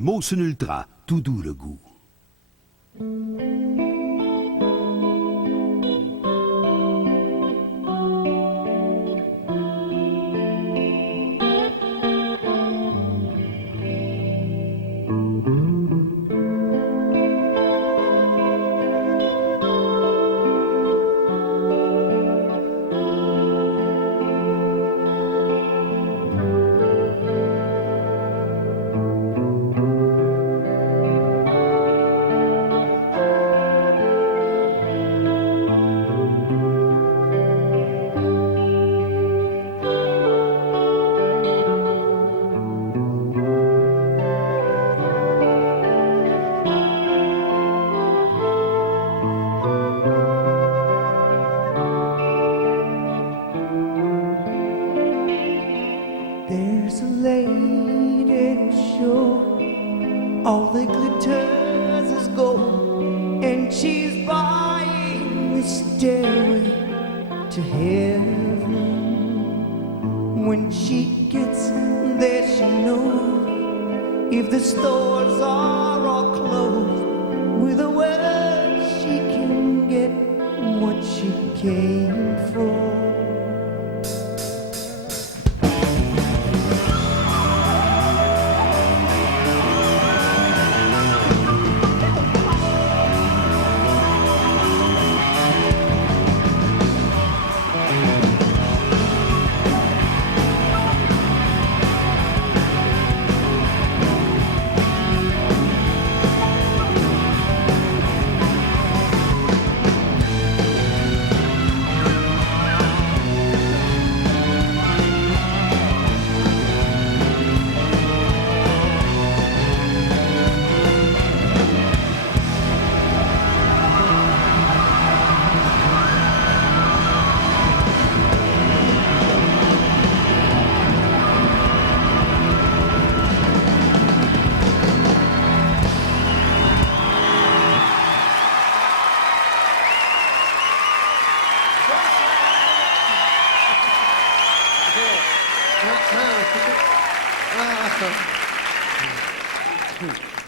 Molson Ultra, tout doux le goût. There's a lady show, all that glitters is gold, and she's buying the stairway to heaven. When she gets there, she knows if the stores are all closed, with a word she can get what she came for.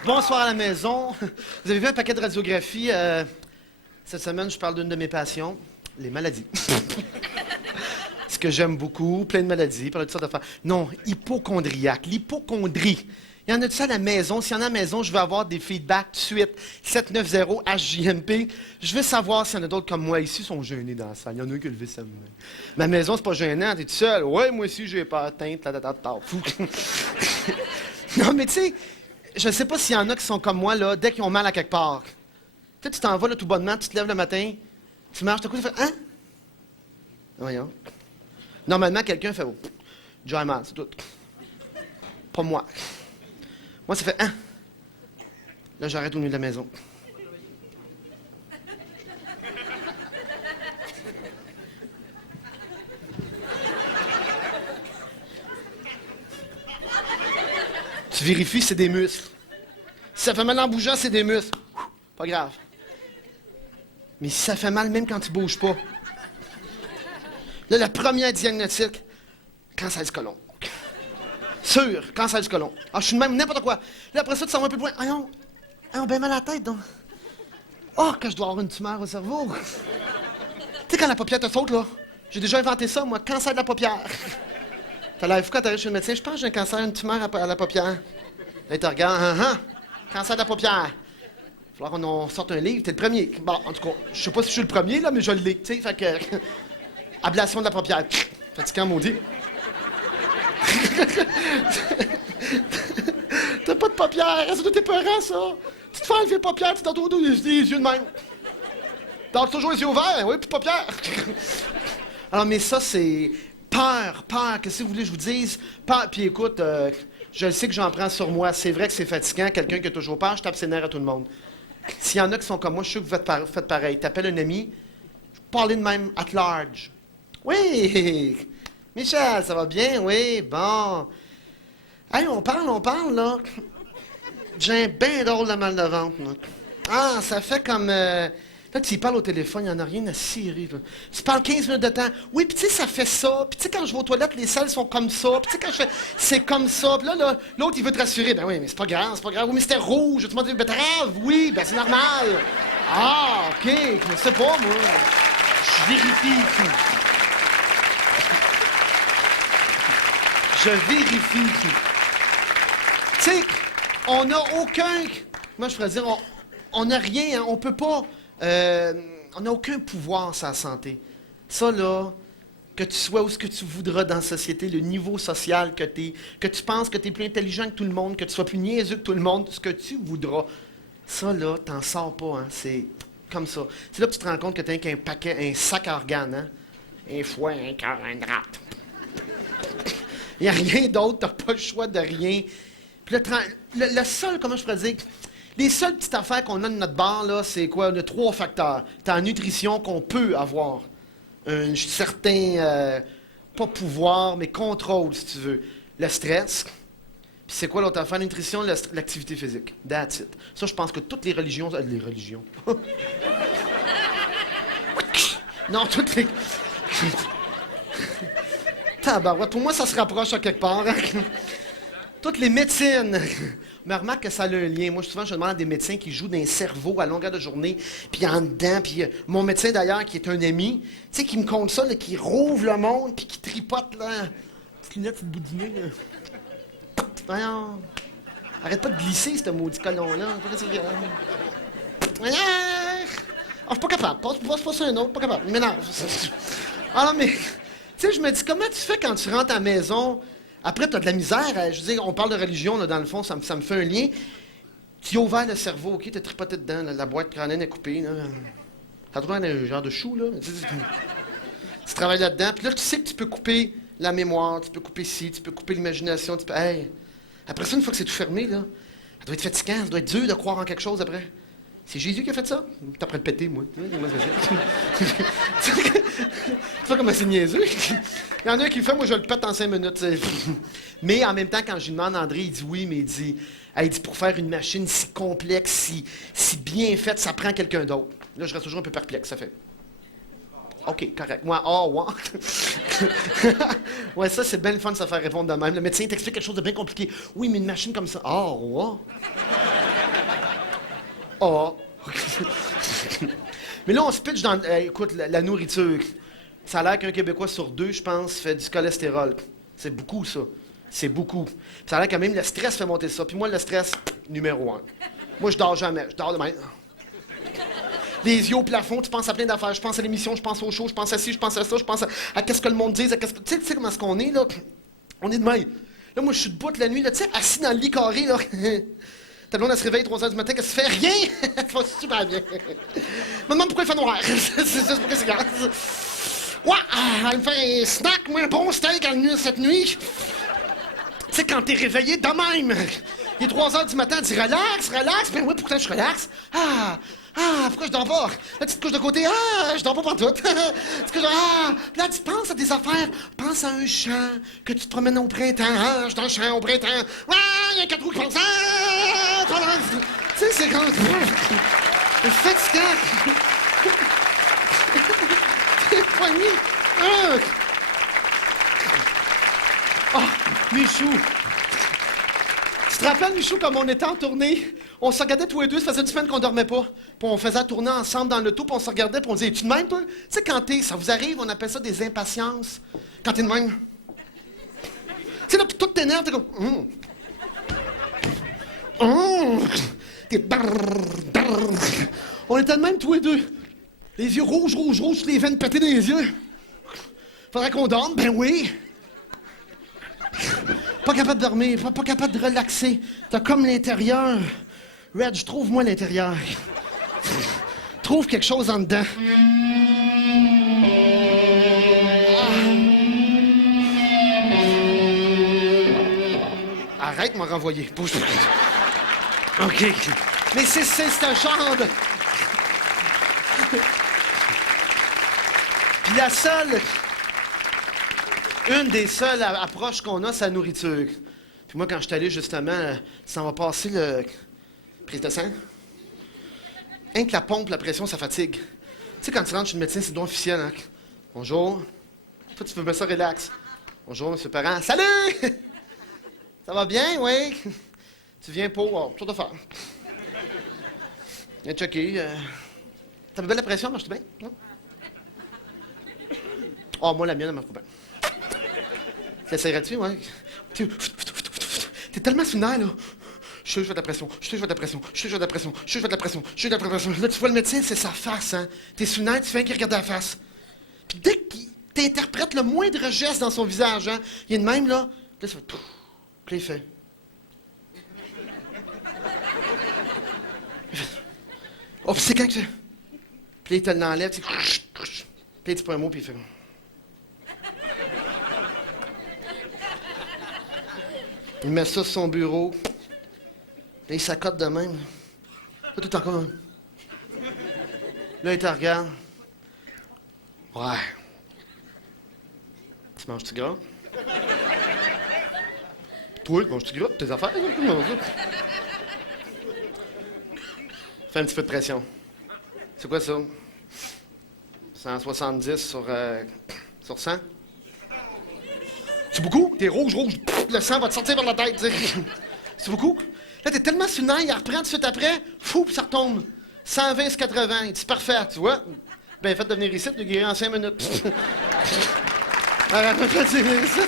Bonsoir à la maison. Vous avez vu un paquet de radiographies. Cette semaine, je parle d'une de mes passions, les maladies. Ce que j'aime beaucoup, plein de maladies, plein de sortes d'affaires. Non, hypochondriaque, l'hypochondrie. Il y en a de ça à la maison. S'il y en a à la maison, je veux avoir des feedbacks tout de suite. 790-HJMP. Je veux savoir s'il y en a d'autres comme moi ici sont gênés dans la salle. Il y en a un qui a levé sa main. Ma maison, c'est pas gênant. T'es tout seul. Ouais, moi aussi, j'ai pas atteinte. Fou. Non, mais tu sais, je sais pas s'il y en a qui sont comme moi, là, dès qu'ils ont mal à quelque part. Tu sais, tu t'en vas, là, tout bonnement, tu te lèves le matin, tu marches, tout à coup, tu fais « Hein? » Voyons. Normalement, quelqu'un fait oh, « J'ai mal, c'est tout. » Pas moi. Moi, ça fait « Hein? » Là, j'arrête au milieu de la maison. Tu vérifies, c'est des muscles. Si ça fait mal en bougeant, c'est des muscles. Pas grave. Mais si ça fait mal même quand tu bouges pas. Là, la première diagnostic, cancer du côlon. Sûr, cancer du côlon. Ah, je suis de même, n'importe quoi. Là, après ça, tu s'en vas un peu plus loin. Ah non, bien mal à la tête, donc. Oh, que je dois avoir une tumeur au cerveau. Tu sais, quand la paupière te saute, là, j'ai déjà inventé ça, moi, cancer de la paupière. T'as l'air fou quand t'arrives chez le médecin. Je pense que j'ai un cancer, une tumeur à la paupière. Là, il te regarde. Cancer de la paupière. Il va falloir qu'on sorte un livre. T'es le premier. Bon, en tout cas, je sais pas si je suis le premier, là, mais je l'ai. Tu sais, fait que... Ablation de la paupière. Fatigant, maudit. T'as pas de paupière. Ça doit être épeurant, ça. Tu te fais enlever les paupières, tu t'entends les yeux de même. T'as toujours les yeux ouverts. Oui, puis de paupières. Alors, mais ça, c'est... Peur. Qu'est-ce que vous voulez que je vous dise? Peur. Puis écoute, je le sais que j'en prends sur moi. C'est vrai que c'est fatigant. Quelqu'un qui a toujours peur, je tape ses nerfs à tout le monde. S'il y en a qui sont comme moi, je suis sûr que vous faites pareil. T'appelles un ami, parlez de même at large. Oui! Michel, ça va bien? Oui, bon. Hey, on parle, là. J'ai un bien drôle de mal de ventre, là. Ah, ça fait comme... Là, tu y parles au téléphone, il n'y en a rien à cirer. Là. Tu parles 15 minutes de temps. Oui, puis tu sais, ça fait ça. Puis tu sais, quand je vais aux toilettes, les salles sont comme ça. Puis tu sais, quand je fais, c'est comme ça. Puis là, l'autre, il veut te rassurer. Ben oui, mais c'est pas grave, c'est pas grave. Oui, mais c'était rouge. Tu m'as dit betterave. Oui, ben c'est normal. Ah, OK. Je sais pas, moi. Je vérifie. Je vérifie. Tu sais, on n'a aucun... Moi, je ferais dire, on n'a rien, hein, on peut pas... on n'a aucun pouvoir sur la santé. Ça, là, que tu sois où ce que tu voudras dans la société, le niveau social que tu es, que tu penses que tu es plus intelligent que tout le monde, que tu sois plus niaiseux que tout le monde, ce que tu voudras, ça, là, t'en sors pas, hein, c'est comme ça. C'est là que tu te rends compte que tu qu'un paquet, un sac à organes, hein? Un foie, un cœur, un rate. Il n'y a rien d'autre, tu n'as pas le choix de rien. Puis le seul, comment je pourrais dire... Les seules petites affaires qu'on a de notre bar, là, c'est quoi? On a 3 facteurs. T'as la nutrition qu'on peut avoir. Un certain, pas pouvoir, mais contrôle, si tu veux. Le stress. Puis c'est quoi l'autre affaire? La nutrition, l'activité physique. That's it. Ça, je pense que toutes les religions... les religions? Non, toutes les... Tabarouette, pour moi, ça se rapproche à quelque part. Hein? Toutes les médecines. Mais remarque que ça a un lien. Moi, souvent, je demande à des médecins qui jouent d'un cerveau à longueur de journée, puis en dedans, puis mon médecin, d'ailleurs, qui est un ami, tu sais, qui me compte ça, là, qui rouvre le monde, puis qui tripote, là. Petite lunette, petite boudinée, là. Voyons. Arrête pas de glisser, ce maudit colon-là. Voyons. Oh, je suis pas capable. Passe ça un autre, pas capable. Mais non. Alors, mais, tu sais, je me dis, comment tu fais quand tu rentres à la maison... Après, tu as de la misère. Je veux dire, on parle de religion, là, dans le fond, ça me fait un lien. Tu as ouvert le cerveau, OK? Tu as tripoté dedans, là, la boîte crânienne est coupée. Là. Ça trouve un genre de chou, là. Tu travailles là-dedans. Puis là, tu sais que tu peux couper la mémoire, tu peux couper ci, tu peux couper l'imagination. Tu peux... Hey. Après ça, une fois que c'est tout fermé, là, ça doit être fatigant, ça doit être dur de croire en quelque chose après. C'est Jésus qui a fait ça? T'es prêt de péter, moi. Tu vois comment c'est niaiseux? Il y en a un qui le fait, moi je le pète en 5 minutes. T'sais. Mais en même temps, quand je lui demande, André, il dit oui, mais il dit pour faire une machine si complexe, si bien faite, ça prend quelqu'un d'autre. Là, je reste toujours un peu perplexe, ça fait. OK, correct. Moi, ouais. Ouais, ça, c'est bien le fun de se faire répondre de même. Le médecin t'explique quelque chose de bien compliqué. Oui, mais une machine comme ça. Ouais. Mais là, on se pitch dans... écoute, la nourriture. Ça a l'air qu'un Québécois sur 2, je pense, fait du cholestérol. C'est beaucoup, ça. C'est beaucoup. Puis ça a l'air quand même, le stress fait monter ça. Puis moi, le stress, numéro 1. Moi, je dors jamais. Je dors de même. Les yeux au plafond, tu penses à plein d'affaires. Je pense à l'émission, je pense au show, je pense à ci, je pense à ça, je pense à qu'est-ce que le monde dit, à qu'est-ce que... Tu sais comment est-ce qu'on est, là? On est de même. Là, moi, je suis debout la nuit, là, tu sais, assis dans le lit carré, là. Ta blonde, elle se réveille 3 heures du matin, qu'est-ce que tu fais? Rien! Ça va super bien. Me demande pourquoi il fait noir. C'est pourquoi c'est grave. Ouais, elle me fait un snack, moi, un bon steak cette nuit. Tu sais, quand t'es réveillé de même, il est 3 heures du matin, tu dis relax. Ben oui, pourquoi je relaxe? Pourquoi je dors pas? Là, tu te couches de côté, je dors pas pantoute. Tu te couches, là, tu penses à des affaires. Pense à un champ, que tu te promènes au printemps. Je suis dans le champ au printemps. Il y a un 4 roues qui pensent, tu sais, c'est grand. C'est fatigant. T'es poigné. Michou. Tu te rappelles, Michou, comme on était en tournée? On se regardait tous les deux, ça faisait une semaine qu'on dormait pas. Puis on faisait tourner ensemble dans le tout, puis on se regardait, puis on disait, es-tu de même, toi? Tu sais, quand ça vous arrive, on appelle ça des impatiences. Quand t'es de même. Tu sais, là, puis tout t'énerve, t'es comme, T'es On était de même, tous les deux. Les yeux rouges, les veines pétées dans les yeux. Faudrait qu'on dorme, ben oui. Pas capable de dormir, pas capable de relaxer. T'as comme l'intérieur. Reg, trouve-moi l'intérieur. Trouve quelque chose en dedans. Arrête de me renvoyer. Bouge. OK. Mais c'est ce genre de... Puis une des seules approches qu'on a, c'est la nourriture. Puis moi, quand je suis allé, justement, ça m'a passé le... Prise de sang? Rien que la pompe, la pression, ça fatigue. Tu sais, quand tu rentres chez le médecin, c'est le don officiel, hein? Bonjour. Toi, tu peux mettre ça relax. Bonjour, monsieur Parent. Salut! Ça va bien, oui? Tu viens pour... Oh, tout à faire. Viens checker. T'as belle la pression, marche-tu bien? Non? Oh, moi, la mienne, elle marche pas bien. T'essaierais-tu, ouais? T'es tellement soudain, là. Je suis de la pression, je suis de la pression, je suis de la pression, je suis de la pression, je suis de la pression. Là, tu vois le médecin, c'est sa face, hein. T'es soudain, tu fais un qui regarde la face. Puis dès qu'il t'interprète le moindre geste dans son visage, hein, il est de même, là. Là, ça fait... Puis il fait... Oh, puis c'est quand qu'il fait... Puis il te l'enlève, tu sais... Puis il dit pas un mot, puis il fait... Il met ça sur son bureau. Là, il s'accote de même. Là, tout encore. Là, il te regarde. Ouais. Tu manges-tu gras? Toi, tu manges-tu gras? Tes affaires? Fais un petit peu de pression. C'est quoi ça? 170 sur 100? C'est beaucoup? T'es rouge. Pff, le sang va te sortir par la tête. C'est beaucoup? Là, t'es tellement sur le nerf, il reprend tout de suite après. Fou, puis ça retombe. 120 sur 80. Il dit, parfait, tu vois? Ben, fait de venir ici, tu guérir en 5 minutes. Arrête de venir ici.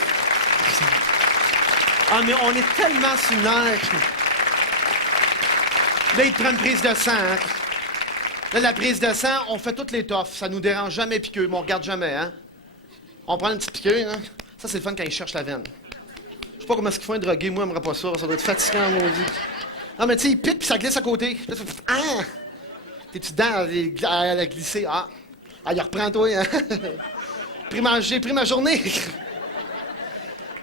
Ah, mais on est tellement sur le nerf. Là, il te prend une prise de sang, hein? Là, la prise de sang, on fait toutes les toffes. Ça nous dérange jamais piqueux, mais on regarde jamais, hein? On prend une petite piqûre, hein? Ça, c'est le fun quand ils cherchent la veine. Je sais pas comment est-ce qu'ils font un drogué, moi, j'aimerais pas ça. Ça doit être fatigant, maudit. Non, mais tu sais, il pique puis ça glisse à côté. Là, ça fait... Ah! T'es-tu dedans à la glisser? Ah! Ah, il reprend toi, hein? J'ai pris ma journée.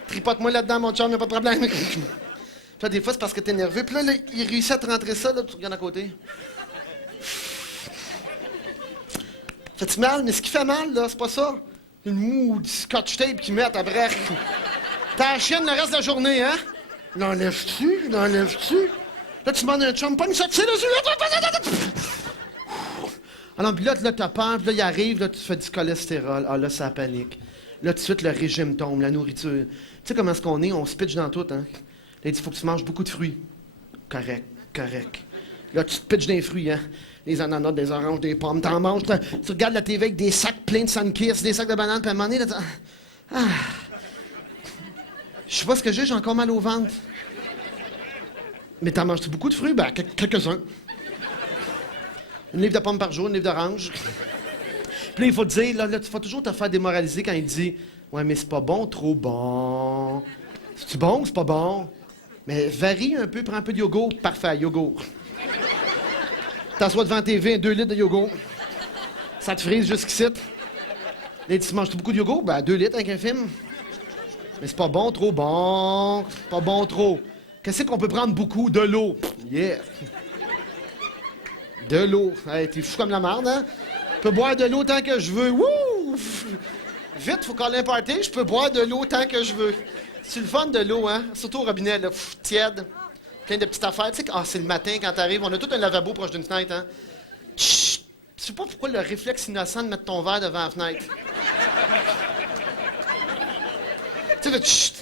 Tripote-moi là-dedans, mon chum, y'a pas de problème. Puis là, des fois, c'est parce que t'es nerveux. Puis là, il réussit à te rentrer ça, là, tu regardes à côté. Fait-tu mal? Mais ce qui fait mal, là, c'est pas ça. Une moue du scotch tape qui met à ta brèche. T'as la chienne le reste de la journée, hein? L'enlèves-tu? Là, tu demandes à un chum, pas une ça, tu sais, là, alors, puis là, t'as peur, puis là, il arrive, là, tu fais du cholestérol. Ah, là, ça panique. Là, tout de suite, le régime tombe, la nourriture. Tu sais comment est-ce qu'on est? On se pitche dans tout, hein? Là, il dit, faut que tu manges beaucoup de fruits. Correct. Là, tu te pitches des fruits, hein? Des ananas, des oranges, des pommes, t'en manges. Tu regardes la TV avec des sacs pleins de Sunkiss, des sacs de bananes, puis à un moment donné, là, je sais pas ce que j'ai encore mal au ventre. Mais t'en manges-tu beaucoup de fruits? Ben, quelques-uns. Une livre de pommes par jour, une livre d'oranges. Puis là, il faut te dire, là, tu vas toujours te faire démoraliser quand il dit « Ouais, mais c'est pas bon, trop bon. C'est-tu bon ou c'est pas bon? Mais varie un peu, prends un peu de yogourt. Parfait, yogourt. T'assois devant la TV, 2 litres de yogourt. Ça te frise jusqu'ici. Là, tu manges beaucoup de yogourt? Ben, 2 litres avec un film. Mais c'est pas bon, trop bon. Pas bon, trop. Qu'est-ce qu'on peut prendre beaucoup? De l'eau. Yeah. De l'eau. Hey, t'es fou comme la merde, hein? Je peux boire de l'eau tant que je veux. Wouh! Vite, faut caller un party. Je peux boire de l'eau tant que je veux. C'est le fun de l'eau, hein? Surtout au robinet, là. Tiède. Plein de petites affaires. Tu sais, c'est le matin quand t'arrives. On a tout un lavabo proche d'une fenêtre, hein? Chut! Tu sais pas pourquoi le réflexe innocent de mettre ton verre devant la fenêtre. Tu sais, le chut!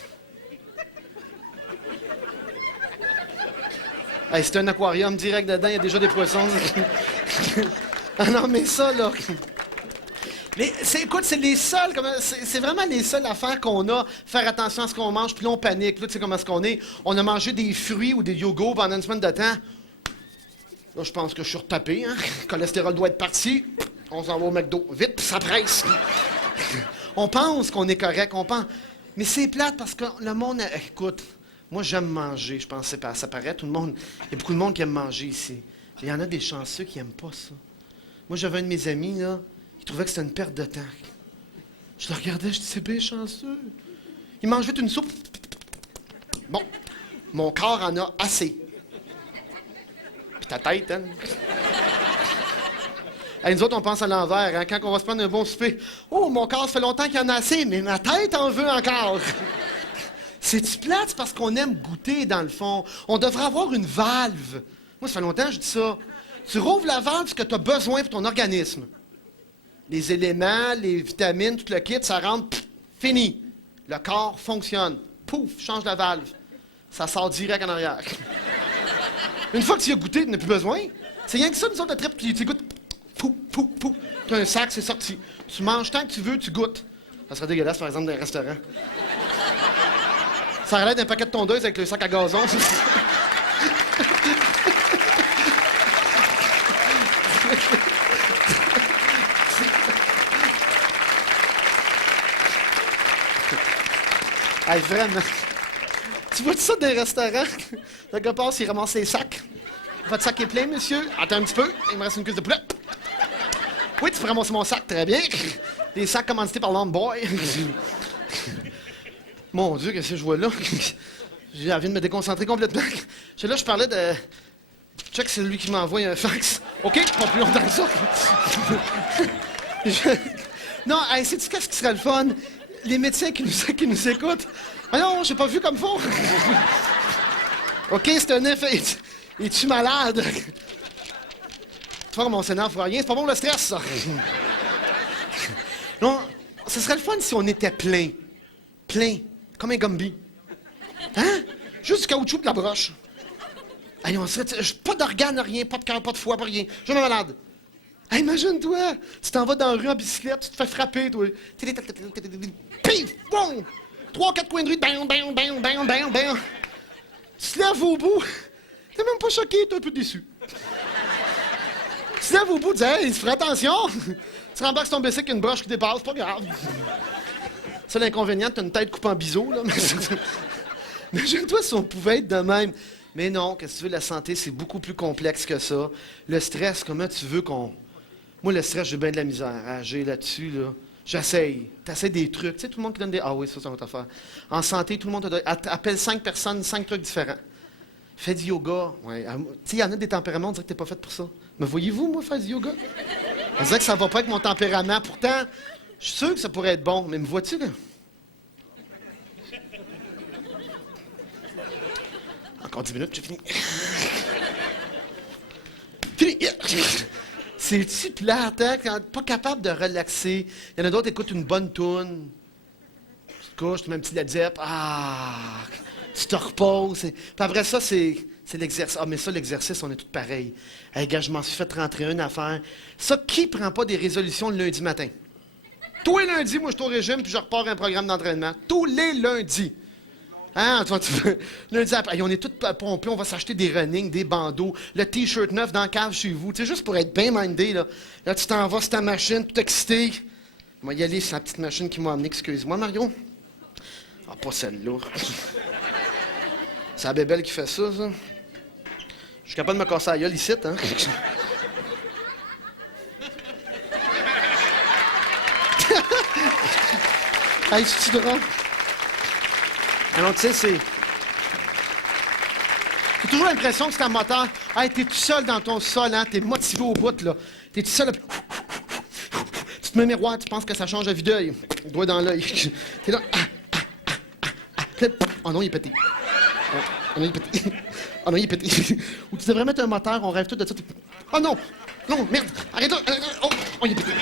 Hey, c'est un aquarium direct dedans, il y a déjà des poissons. Ah non, mais ça, là... Mais écoute, c'est les seuls, c'est vraiment les seules affaires qu'on a, faire attention à ce qu'on mange, puis là, on panique. Là, tu sais comment est-ce qu'on est? On a mangé des fruits ou des yogos pendant une semaine de temps. Là, je pense que je suis retapé, hein? Le cholestérol doit être parti. On s'en va au McDo. Vite, puis ça presse. On pense qu'on est correct, on pense... Mais c'est plate parce que le monde... Écoute... Moi, j'aime manger, je pense que ça paraît. Tout le monde, il y a beaucoup de monde qui aime manger ici. Il y en a des chanceux qui n'aiment pas ça. Moi, j'avais un de mes amis, là, il trouvait que c'était une perte de temps. Je le regardais, je dis, c'est bien chanceux. Il mange vite une soupe. Bon, mon corps en a assez. Puis ta tête, hein? Hey, nous autres, on pense à l'envers, hein? Quand on va se prendre un bon souper. Oh, mon corps, ça fait longtemps qu'il y en a assez, mais ma tête en veut encore. C'est-tu plate? C'est parce qu'on aime goûter, dans le fond. On devrait avoir une valve. Moi, ça fait longtemps que je dis ça. Tu rouvres la valve, ce que tu as besoin pour ton organisme. Les éléments, les vitamines, tout le kit, ça rentre, fini. Le corps fonctionne. Pouf, change la valve. Ça sort direct en arrière. Une fois que tu y as goûté, tu n'as plus besoin. C'est rien que ça, nous autres, la trip, tu goûtes. Pouf, pouf, pouf. Tu as un sac, c'est sorti. Tu manges tant que tu veux, tu goûtes. Ça serait dégueulasse, par exemple, dans un restaurant. Ça relève d'un paquet de tondeuses avec le sac à gazon. Hey, vraiment. Tu vois ça dans les restaurants? Le gars passe, il ramasse ses sacs. Votre sac est plein, monsieur? Attends un petit peu, il me reste une cuisse de poulet. Oui, tu peux ramasser mon sac, très bien. Les sacs commandités par Longboy. Mon Dieu, qu'est-ce que je vois là? J'ai envie de me déconcentrer complètement. Là, je parlais de... Check, c'est lui qui m'a envoyé un fax. OK, pas plus longtemps que ça. Non, hey, sais-tu qu'est-ce qui serait le fun? Les médecins qui nous écoutent. Ah non, j'ai pas vu comme fond. OK, c'est un effet. Es-tu malade? Tu vois, mon Seigneur, faut rien. C'est pas bon le stress, ça. Non, ce serait le fun si on était plein. Plein. Comme un Gumby. Hein? Juste du caoutchouc de la broche. Hey, on serait... Pas d'organes, rien. Pas de cœur, pas de foie, pas rien. Jamais malade. Hey, imagine-toi, tu t'en vas dans la rue en bicyclette, tu te fais frapper, toi. Pif! Bon! 3-4 coins de rue, bang, bang, bang, bang, bang, bang. Tu te lèves au bout. T'es même pas choqué, t'es un peu déçu. Tu te lèves au bout, tu dis, hey, fais attention. Tu rembarques ton bicycle avec une broche qui dépasse, c'est pas grave. C'est l'inconvénient, t'as une tête coupée en biseau, là. Imagine-toi si on pouvait être de même. Mais non, qu'est-ce que tu veux, la santé, c'est beaucoup plus complexe que ça. Le stress, comment tu veux qu'on... Moi, le stress, j'ai bien de la misère à agir là-dessus, là. J'essaye. T'essaies des trucs. Tu sais, tout le monde qui donne des... Ah oui, ça, c'est notre affaire. En santé, tout le monde te donne... Appelle 5 personnes, 5 trucs différents. Fais du yoga. Ouais. Tu sais, il y en a des tempéraments, on dirait que t'es pas fait pour ça. Me voyez-vous, moi, faire du yoga? On dirait que ça va pas avec mon tempérament. Pourtant, je suis sûr que ça pourrait être bon. Mais me vois-tu, là? Encore 10 minutes, j'ai fini. Fini! C'est-tu plate, hein? Quand pas capable de relaxer. Il y en a d'autres qui écoutent une bonne toune. Tu te couches, tu mets un petit Led Zepp. Ah! Tu te reposes. Puis après ça, c'est l'exercice. Ah, mais ça, l'exercice, on est tous pareils. Hey, gars, je m'en suis fait rentrer une affaire. Ça, qui prend pas des résolutions le lundi matin? Tous les lundis, moi, je suis au régime, puis je repars un programme d'entraînement. Tous les lundis. Hein, lundi après, on est tous pompés, on va s'acheter des running, des bandeaux, le T-shirt neuf dans la cave chez vous. Tu sais, juste pour être bien mindé, là. Là, tu t'en vas sur ta machine, tout excité. Moi, y aller sur la petite machine qui m'a amené, excuse-moi, Mario. Ah, pas celle-là. C'est la bébelle qui fait ça, ça. Je suis capable de me casser la gueule ici, hein. Hey, c'est-tu drôle? Alors, tu sais, c'est toujours l'impression que c'est un moteur. Hey, t'es tout seul dans ton sol, hein? T'es motivé au bout, là. T'es tout seul, là. Tu te mets un miroir, tu penses que ça change la vue d'œil. Doigt dans l'œil. T'es là. Oh non, il est pété. Oh non, il est pété. Oh non, il est pété. Ou tu devrais mettre un moteur, on rêve tout de ça. Oh non! Non, merde! Arrête là! Oh, il est pété.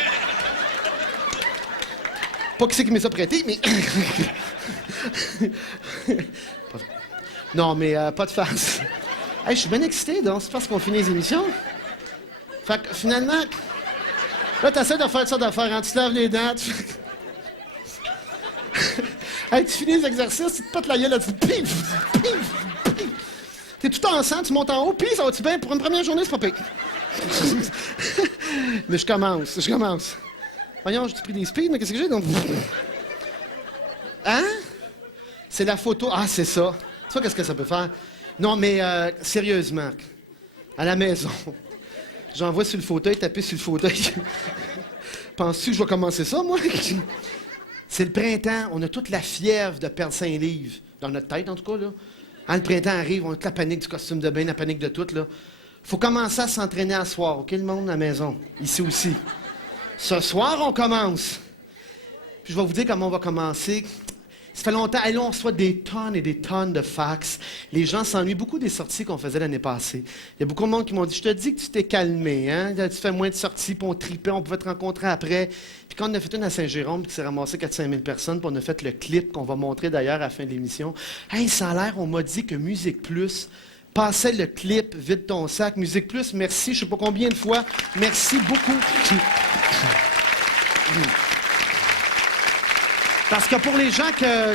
Pas qui c'est qui m'est ça prêté, mais... Non, mais pas de farce. Hey, je suis bien excité, donc. C'est parce qu'on finit les émissions. Fait que, finalement... Là, t'essaies de faire ça d'affaires, hein? Tu te laves les dents, Hey, tu finis les exercices, tu te pètes la gueule, là, tu pif, pif, pif. T'es tout en sang, tu montes en haut, puis ça va-tu bien? Pour une première journée, c'est pas pire. Mais je commence. Voyons, j'ai pris des speeds, mais qu'est-ce que j'ai, donc? Hein? C'est la photo. Ah, c'est ça. Tu vois qu'est-ce que ça peut faire? Non, mais sérieusement, à la maison, j'envoie sur le fauteuil, taper sur le fauteuil. Penses-tu que je vais commencer ça, moi? C'est le printemps. On a toute la fièvre de perdre 5 livres. Dans notre tête, en tout cas, là. Hein, le printemps arrive, on a toute la panique du costume de bain, la panique de tout, là. Faut commencer à s'entraîner à soir, OK, le monde, à la maison? Ici aussi. Ce soir, on commence. Puis je vais vous dire comment on va commencer. Ça fait longtemps. Et là, on reçoit des tonnes et des tonnes de fax. Les gens s'ennuient beaucoup des sorties qu'on faisait l'année passée. Il y a beaucoup de monde qui m'ont dit, je te dis que tu t'es calmé, hein? Tu fais moins de sorties, puis on tripait, on pouvait te rencontrer après. Puis quand on a fait une à Saint-Jérôme, puis qui s'est ramassé 400 000 personnes, puis on a fait le clip qu'on va montrer d'ailleurs à la fin de l'émission. Hey, ça a l'air, on m'a dit que Musique Plus passait le clip Vide ton sac. Musique Plus, merci, je ne sais pas combien de fois. Merci beaucoup. Parce que pour les gens que...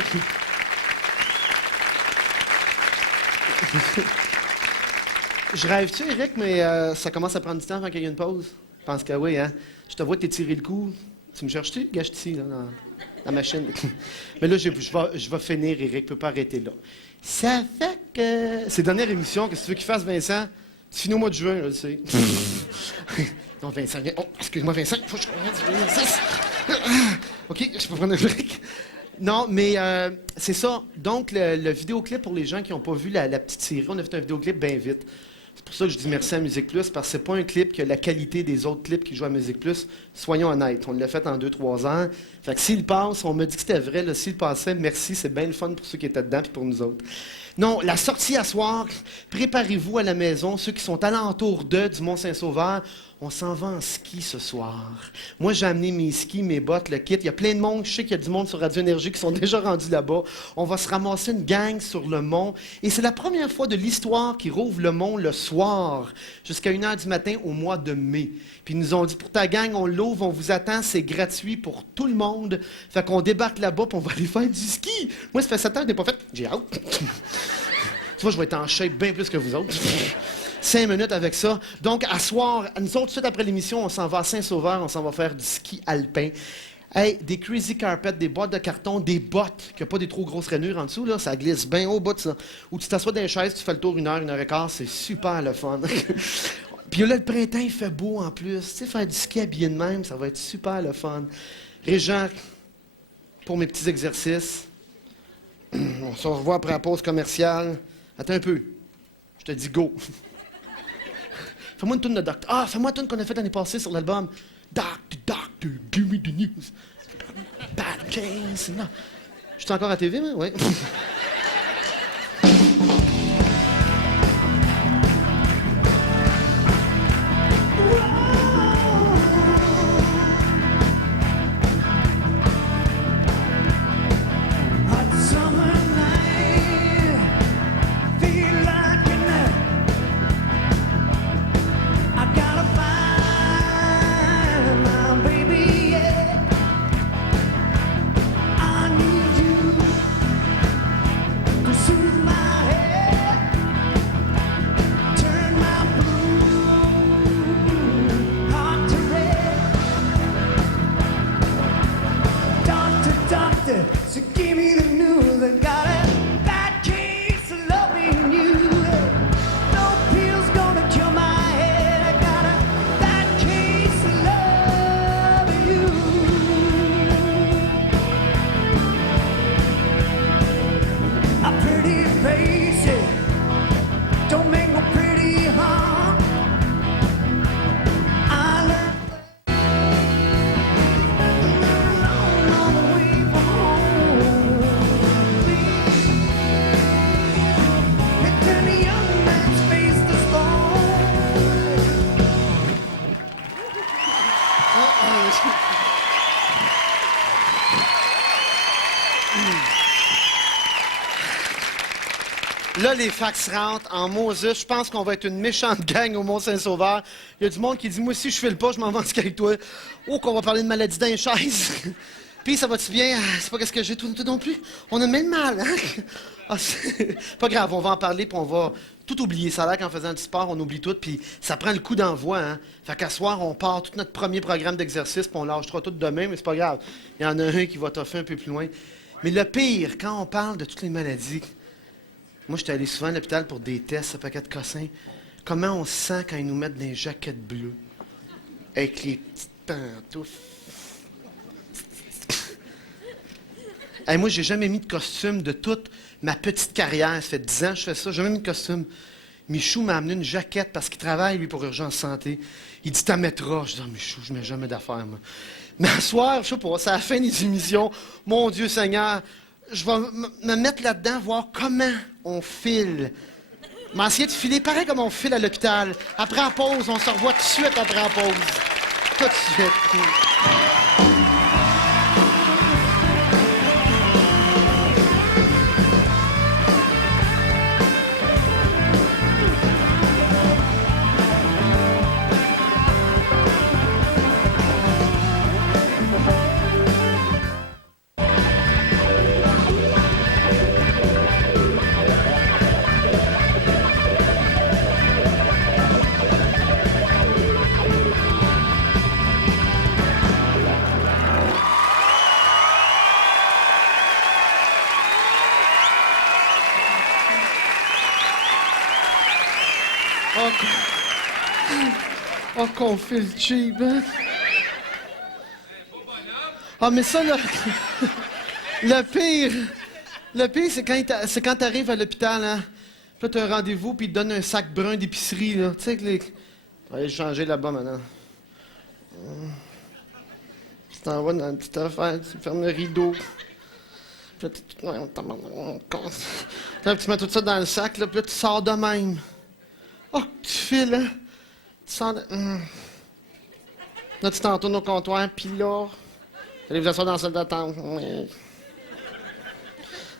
Je rêve-tu, Eric, mais ça commence à prendre du temps avant qu'il y ait une pause? Je pense que oui, hein? Je te vois t'étirer le cou. Tu me cherches-tu? Gâche ici, là, dans la machine. Mais là, je vais finir, Eric. Je ne peux pas arrêter là. Ça fait que... C'est la dernière émission. Qu'est-ce que tu veux qu'il fasse, Vincent? Tu finis au mois de juin, je le sais. Non, Vincent, viens. Oh, excuse-moi, Vincent. Faut que je OK, je peux prendre un break. Non, mais c'est ça. Donc, le vidéoclip, pour les gens qui n'ont pas vu la petite série, on a fait un vidéoclip bien vite. C'est pour ça que je dis merci à Musique Plus, parce que c'est pas un clip qui a la qualité des autres clips qui jouent à Musique Plus. Soyons honnêtes, on l'a fait en 2-3 ans. Fait que s'il passe, on m'a dit que c'était vrai, là, s'il passait, merci, c'est bien le fun pour ceux qui étaient dedans et pour nous autres. Non, la sortie à soir, préparez-vous à la maison, ceux qui sont alentour du Mont-Saint-Sauveur. On s'en va en ski ce soir. Moi, j'ai amené mes skis, mes bottes, le kit. Il y a plein de monde. Je sais qu'il y a du monde sur Radio Énergie qui sont déjà rendus là-bas. On va se ramasser une gang sur le mont. Et c'est la première fois de l'histoire qu'ils rouvrent le mont le soir, jusqu'à 1h du matin au mois de mai. Puis ils nous ont dit, pour ta gang, on l'ouvre, on vous attend, c'est gratuit pour tout le monde. Fait qu'on débarque là-bas, puis on va aller faire du ski. Moi, ça fait 7 ans que je n'ai pas fait. J'ai hâte. Tu vois, je vais être en shape bien plus que vous autres. 5 minutes avec ça. Donc, à soir, nous autres, tout de suite après l'émission, on s'en va à Saint-Sauveur, on s'en va faire du ski alpin. Hey, des crazy carpets, des boîtes de carton, des bottes, qui n'ont pas des trop grosses rainures en dessous, là, ça glisse bien au bout de ça. Ou tu t'assois dans les chaises, tu fais le tour 1h, 1h15, c'est super le fun. Puis là, le printemps, il fait beau en plus. Tu sais, faire du ski habillé de même, ça va être super le fun. Régent, pour mes petits exercices, on se revoit après la pause commerciale. Attends un peu. Je te dis go. Fais-moi une toune de Docteur. Ah, fais-moi une toune qu'on a faite l'année passée sur l'album. Doctor, give me the news. Bad case. Non. Je suis encore à TV, mais oui. So give me the news, I got a bad case of loving you. No pill's gonna cure my head, I got a bad case of loving you. A pretty face, don't make no pretty harm. I learned Là, les fax rentrent en Moses. Je pense qu'on va être une méchante gang au Mont-Saint-Sauveur. Il y a du monde qui dit, moi aussi, je file pas, je m'en vais en ski avec toi. Oh, qu'on va parler de maladie d'un chaise. Puis, ça va-tu bien? C'est pas qu'est-ce que j'ai tout non plus. On a même mal, hein? Ah, pas grave, on va en parler, puis on va tout oublier. Ça a l'air qu'en faisant du sport, on oublie tout, puis ça prend le coup d'envoi, hein? Fait qu'à soir, on part tout notre premier programme d'exercice, puis on lâchera tout demain, mais c'est pas grave. Il y en a un qui va toffer un peu plus loin. Mais le pire, quand on parle de toutes les maladies, moi, j'étais allé souvent à l'hôpital pour des tests, ce paquet de cossins. Comment on se sent quand ils nous mettent des jaquettes bleues, avec les petites pantoufles. Hey, moi, j'ai jamais mis de costume de toute ma petite carrière. Ça fait 10 ans que je fais ça. J'ai jamais mis de costume. Michou m'a amené une jaquette parce qu'il travaille, lui, pour Urgence Santé. Il dit, t'en mettras. Je dis, Michou, je mets jamais d'affaires, moi. Mais à soir, je sais pas, c'est à la fin des émissions. Mon Dieu Seigneur, je vais me mettre là-dedans, voir comment on file. M'essayer de filer pareil comme on file à l'hôpital. Après la pause, on se revoit tout de suite après la pause. Tout de suite. Oh, qu'on file cheap, hein? Ah, mais ça, là... le pire, c'est quand t'arrives à l'hôpital, hein? Puis là, t'as un rendez-vous, puis ils te donnent un sac brun d'épicerie, là. Tu sais que les... On va aller changer là-bas, maintenant. Tu t'en vas dans une petite affaire, tu fermes le rideau. Puis là, tu mets tout ça dans le sac, là, puis là, tu sors de même. Oh, tu files, hein? Tu sors de... Là, tu t'en tournes au comptoir, puis là... Tu allez vous asseoir dans la salle d'attente. Oui.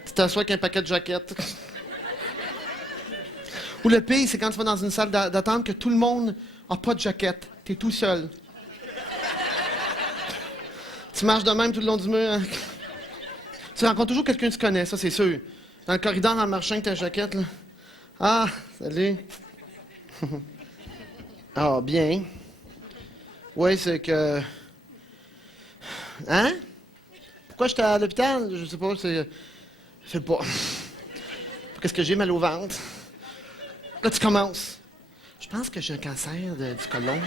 Tu t'assois avec un paquet de jaquettes. Ou le pire, c'est quand tu vas dans une salle d'attente que tout le monde n'a pas de jaquette. T'es tout seul. Tu marches de même tout le long du mur. Hein? Tu rencontres toujours quelqu'un que tu connais, ça, c'est sûr. Dans le corridor, en marchant avec ta jaquette, là. Ah, salut. Ah, bien. Oui, c'est que... Hein? Pourquoi j'étais à l'hôpital? Je sais pas, c'est... Je sais pas. Qu'est-ce que j'ai mal au ventre? Là, tu commences. Je pense que j'ai un cancer du côlon.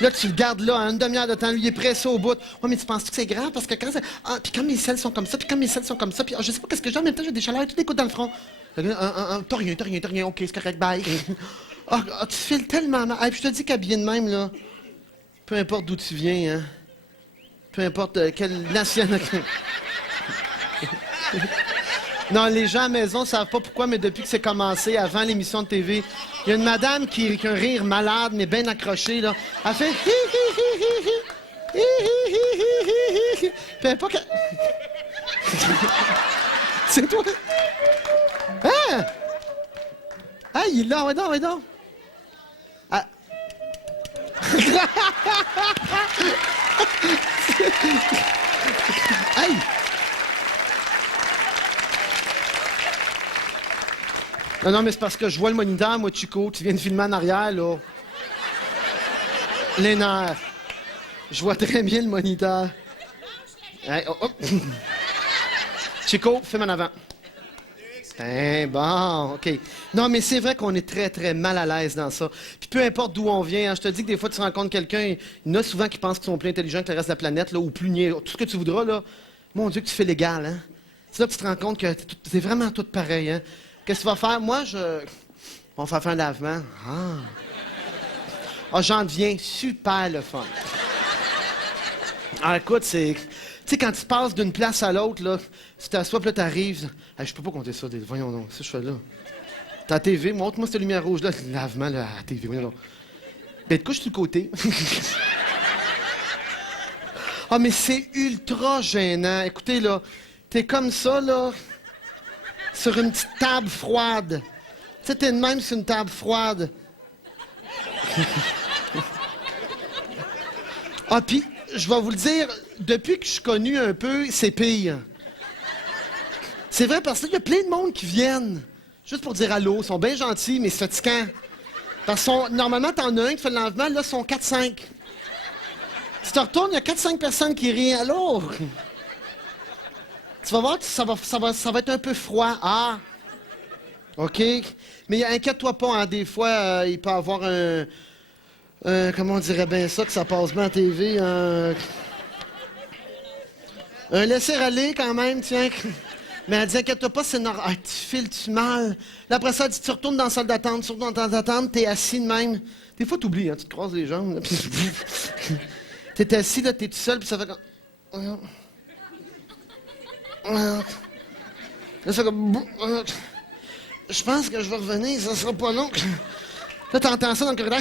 Là, tu le gardes là, en une demi-heure de temps, lui, il est pressé au bout. Ouais, mais tu penses que c'est grave? Parce que quand c'est... Ah, puis quand mes selles sont comme ça, puis quand mes selles sont comme ça, puis je sais pas qu'est-ce que j'ai, en même temps, j'ai des chaleurs, tout des coups dans le front. T'as rien, OK, c'est correct, bye. Tu files tellement mal. Puis je te dis qu'habillé de même, là, peu importe d'où tu viens, hein, peu importe quelle nationalité... Non, les gens à la maison ne savent pas pourquoi, mais depuis que c'est commencé, avant l'émission de TV, il y a une madame qui a un rire malade, mais bien accroché, là. Elle fait... Puis elle pas que... C'est toi? Hein? Ah, il est là, ouais donc. Ah. Hey! Non, mais c'est parce que je vois le moniteur, moi, Chico. Tu viens de filmer en arrière, là. Les nerfs. Je vois très bien le moniteur. Hey, oh. Chico, filme en avant. Hein, bon, OK. Non, mais c'est vrai qu'on est très, très mal à l'aise dans ça. Puis peu importe d'où on vient, hein, je te dis que des fois, tu rencontres quelqu'un, il y en a souvent qui pensent qu'ils sont plus intelligents que le reste de la planète, là, ou plus niais, tout ce que tu voudras, là. Mon Dieu, que tu fais l'égal, hein. C'est là que tu te rends compte que t'es vraiment tout pareil, hein. Qu'est-ce que tu vas faire? Moi, on va faire un lavement. Ah, j'en deviens super le fun. Ah, écoute, c'est... Tu sais, quand tu passes d'une place à l'autre, là, tu t'assois, puis là, t'arrives... Hey, je peux pas compter ça. Voyons donc, c'est ça que je fais là. T'as la TV, montre-moi cette lumière rouge-là. Le lavement, là, à la TV, voyons donc. Ben, te couche sur le côté. Ah, mais c'est ultra gênant. Écoutez, là, t'es comme ça, là... sur une petite table froide. Tu sais, t'es de même sur une table froide. Ah, puis, je vais vous le dire, depuis que je suis connu un peu, c'est pire. C'est vrai, parce qu'il y a plein de monde qui viennent, juste pour dire allô, ils sont bien gentils, mais c'est fatigant. Parce que normalement, t'en as un qui fait le lavement, là, ils sont 4-5. Si tu retournes, il y a 4-5 personnes qui rient. Allô? Tu vas voir que ça va être un peu froid. Ah! OK. Mais inquiète-toi pas, hein, des fois, il peut y avoir comment on dirait bien ça, que ça passe bien à TV, un laisser-aller quand même, tiens. Mais elle dit, inquiète-toi pas, c'est normal. Ah, tu files-tu mal? Là, après ça, elle dit, tu retournes dans la salle d'attente, t'es assis de même. Des fois, t'oublies, hein, tu te croises les jambes, là, puis t'es assis, là, t'es tout seul, puis ça fait comme... Là, c'est comme... je pense que je vais revenir, ça sera pas long. Là, t'entends ça dans le corridor.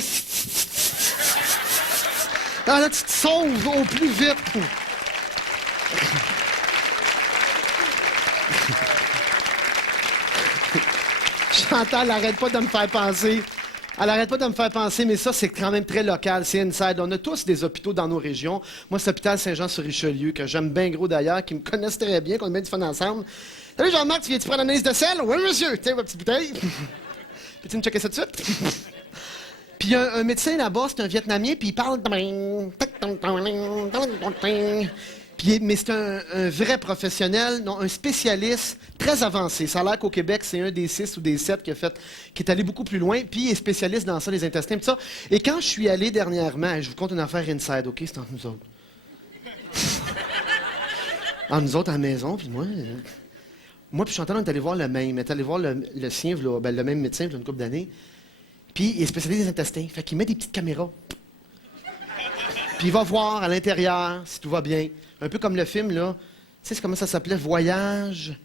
Ah, là, tu te sauves au plus vite. Chantal, arrête pas de me faire penser. Elle arrête pas de me faire penser, mais ça, c'est quand même très local, c'est inside. On a tous des hôpitaux dans nos régions. Moi, c'est l'hôpital Saint-Jean-sur-Richelieu, que j'aime bien gros d'ailleurs, qui me connaissent très bien, qu'on a bien du fun ensemble. Salut Jean-Marc, tu viens-tu prendre l'analyse de sel? Oui, monsieur. Tiens, ma petite bouteille. Peux-tu me checker ça tout de suite? Puis il y a un médecin là-bas, c'est un Vietnamien, puis il parle... Mais c'est un vrai professionnel, non, un spécialiste très avancé. Ça a l'air qu'au Québec, c'est un des 6 ou des 7 qui est allé beaucoup plus loin, puis il est spécialiste dans ça, les intestins, tout ça. Et quand je suis allé dernièrement, je vous conte une affaire inside, OK? C'est entre nous autres. Entre nous autres à la maison, puis moi... Moi puis Chantal, on est allé voir le même. On est allé voir le sien, le même médecin, il y a une couple d'années. Puis il est spécialisé des intestins. Fait qu'il met des petites caméras. Puis il va voir à l'intérieur si tout va bien. Un peu comme le film, là. Tu sais comment ça s'appelait? Voyage...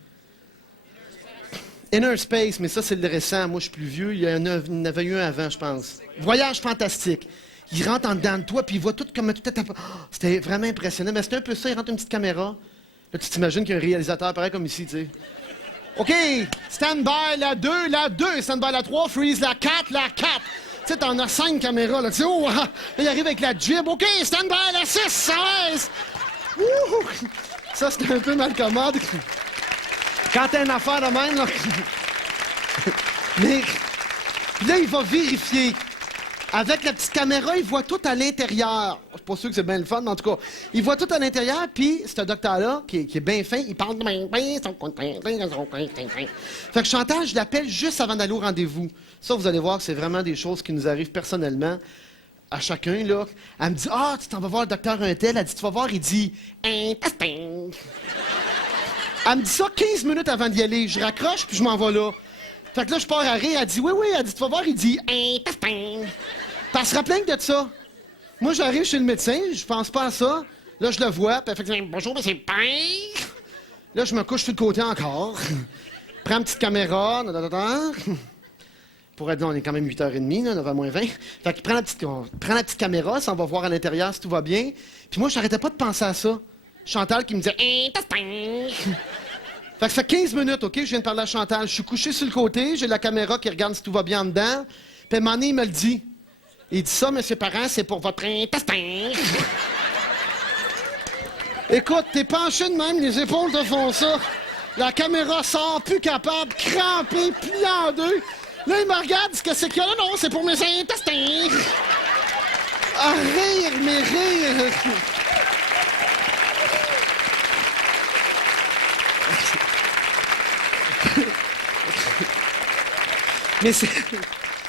Inner Space, mais ça, c'est le récent. Moi, je suis plus vieux. Il y en avait eu un avant, je pense. Voyage fantastique. Il rentre en dedans de toi, puis il voit tout comme tout est... Oh, c'était vraiment impressionnant. Mais c'était un peu ça. Il rentre une petite caméra. Là, tu t'imagines qu'il y a un réalisateur pareil comme ici, tu sais. OK, stand-by la 2, stand-by la 3, freeze la 4, la 4. Tu sais, t'en as 5 caméras, là. Tu sais, oh, là, il arrive avec la jib. OK, stand-by la 6, 16. Ça, c'était un peu mal commode. Quand t'as une affaire de même, là... Mais là, il va vérifier. Avec la petite caméra, il voit tout à l'intérieur. Je suis pas sûr que c'est bien le fun, mais en tout cas, il voit tout à l'intérieur, puis ce docteur-là, qui est bien fin, il parle... Fait que Chantal, je l'appelle juste avant d'aller au rendez-vous. Ça, vous allez voir, c'est vraiment des choses qui nous arrivent personnellement à chacun, là. Elle me dit, « Ah, tu t'en vas voir le docteur un tel. » Elle dit, « Tu vas voir, il dit... » Elle me dit ça 15 minutes avant d'y aller. Je raccroche, puis je m'en vais là. Fait que là, je pars à rire. Elle dit, oui, elle dit, tu vas voir, il dit, puis elle se rappelle de ça. Moi, j'arrive chez le médecin, je pense pas à ça. Là, je le vois, puis elle fait, bonjour, monsieur Pain. Là, je me couche sur le côté encore. Prends une petite caméra. Pour être là, on est quand même 8h30, là, 9h moins 20. Fait qu'il prend la petite caméra, ça, on va voir à l'intérieur si tout va bien. Puis moi, je n'arrêtais pas de penser à ça. Chantal qui me disait, fait que ça fait 15 minutes, OK, je viens de parler à Chantal. Je suis couché sur le côté, j'ai la caméra qui regarde si tout va bien en dedans. Puis à un moment donné, il me le dit. Il dit ça, monsieur Parent, c'est pour votre intestin. Écoute, t'es penché de même, les épaules te font ça. La caméra sort, plus capable, crampé, plié en deux. Là, il me regarde, ce que c'est qu'il y a là, non, c'est pour mes intestins. À rire, mais rire. Mais c'est... Tu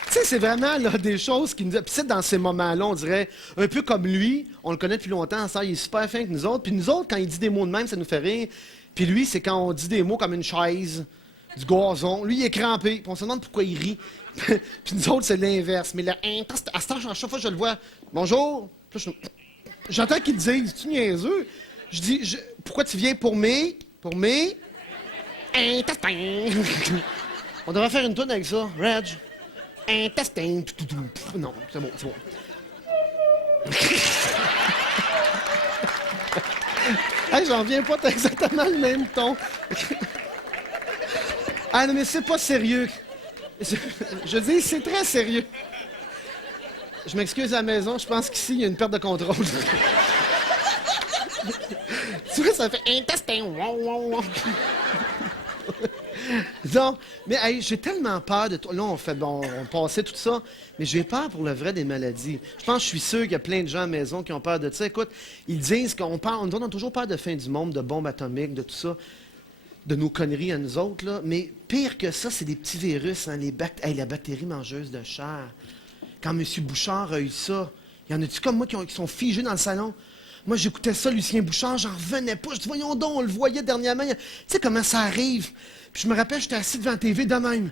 sais, c'est vraiment là, des choses qui nous... Puis c'est dans ces moments-là, on dirait, un peu comme lui, on le connaît depuis longtemps, ça, il est super fin que nous autres. Puis nous autres, quand il dit des mots de même, ça nous fait rire. Puis lui, c'est quand on dit des mots comme une chaise, du gazon. Lui, il est crampé. Puis on se demande pourquoi il rit. Puis nous autres, c'est l'inverse. Mais là, à chaque fois que je le vois, bonjour. Puis j'entends qu'il dise, tu niaiseux. Je dis, pourquoi tu viens pour mes... On devrait faire une toune avec ça, Reg. Intestin. Non, c'est bon, c'est bon. Hey, j'en viens pas, t'as exactement le même ton. Ah non, mais c'est pas sérieux. Je dis, c'est très sérieux. Je m'excuse à la maison, je pense qu'ici, il y a une perte de contrôle. Tu vois, ça fait intestin. Non, mais hey, j'ai tellement peur de tout. Là, on passait tout ça, mais j'ai peur pour le vrai des maladies. Je pense, je suis sûr qu'il y a plein de gens à la maison qui ont peur de ça. Écoute, ils disent on a toujours peur de fin du monde, de bombes atomiques, de tout ça, de nos conneries à nous autres, là. Mais pire que ça, c'est des petits virus, hein, la bactérie mangeuse de chair. Quand M. Bouchard a eu ça, il y en a-tu comme moi qui sont figés dans le salon? Moi, j'écoutais ça, Lucien Bouchard, j'en revenais pas. Je dis, voyons donc, on le voyait dernièrement. Tu sais comment ça arrive? Puis je me rappelle, j'étais assis devant la TV de même.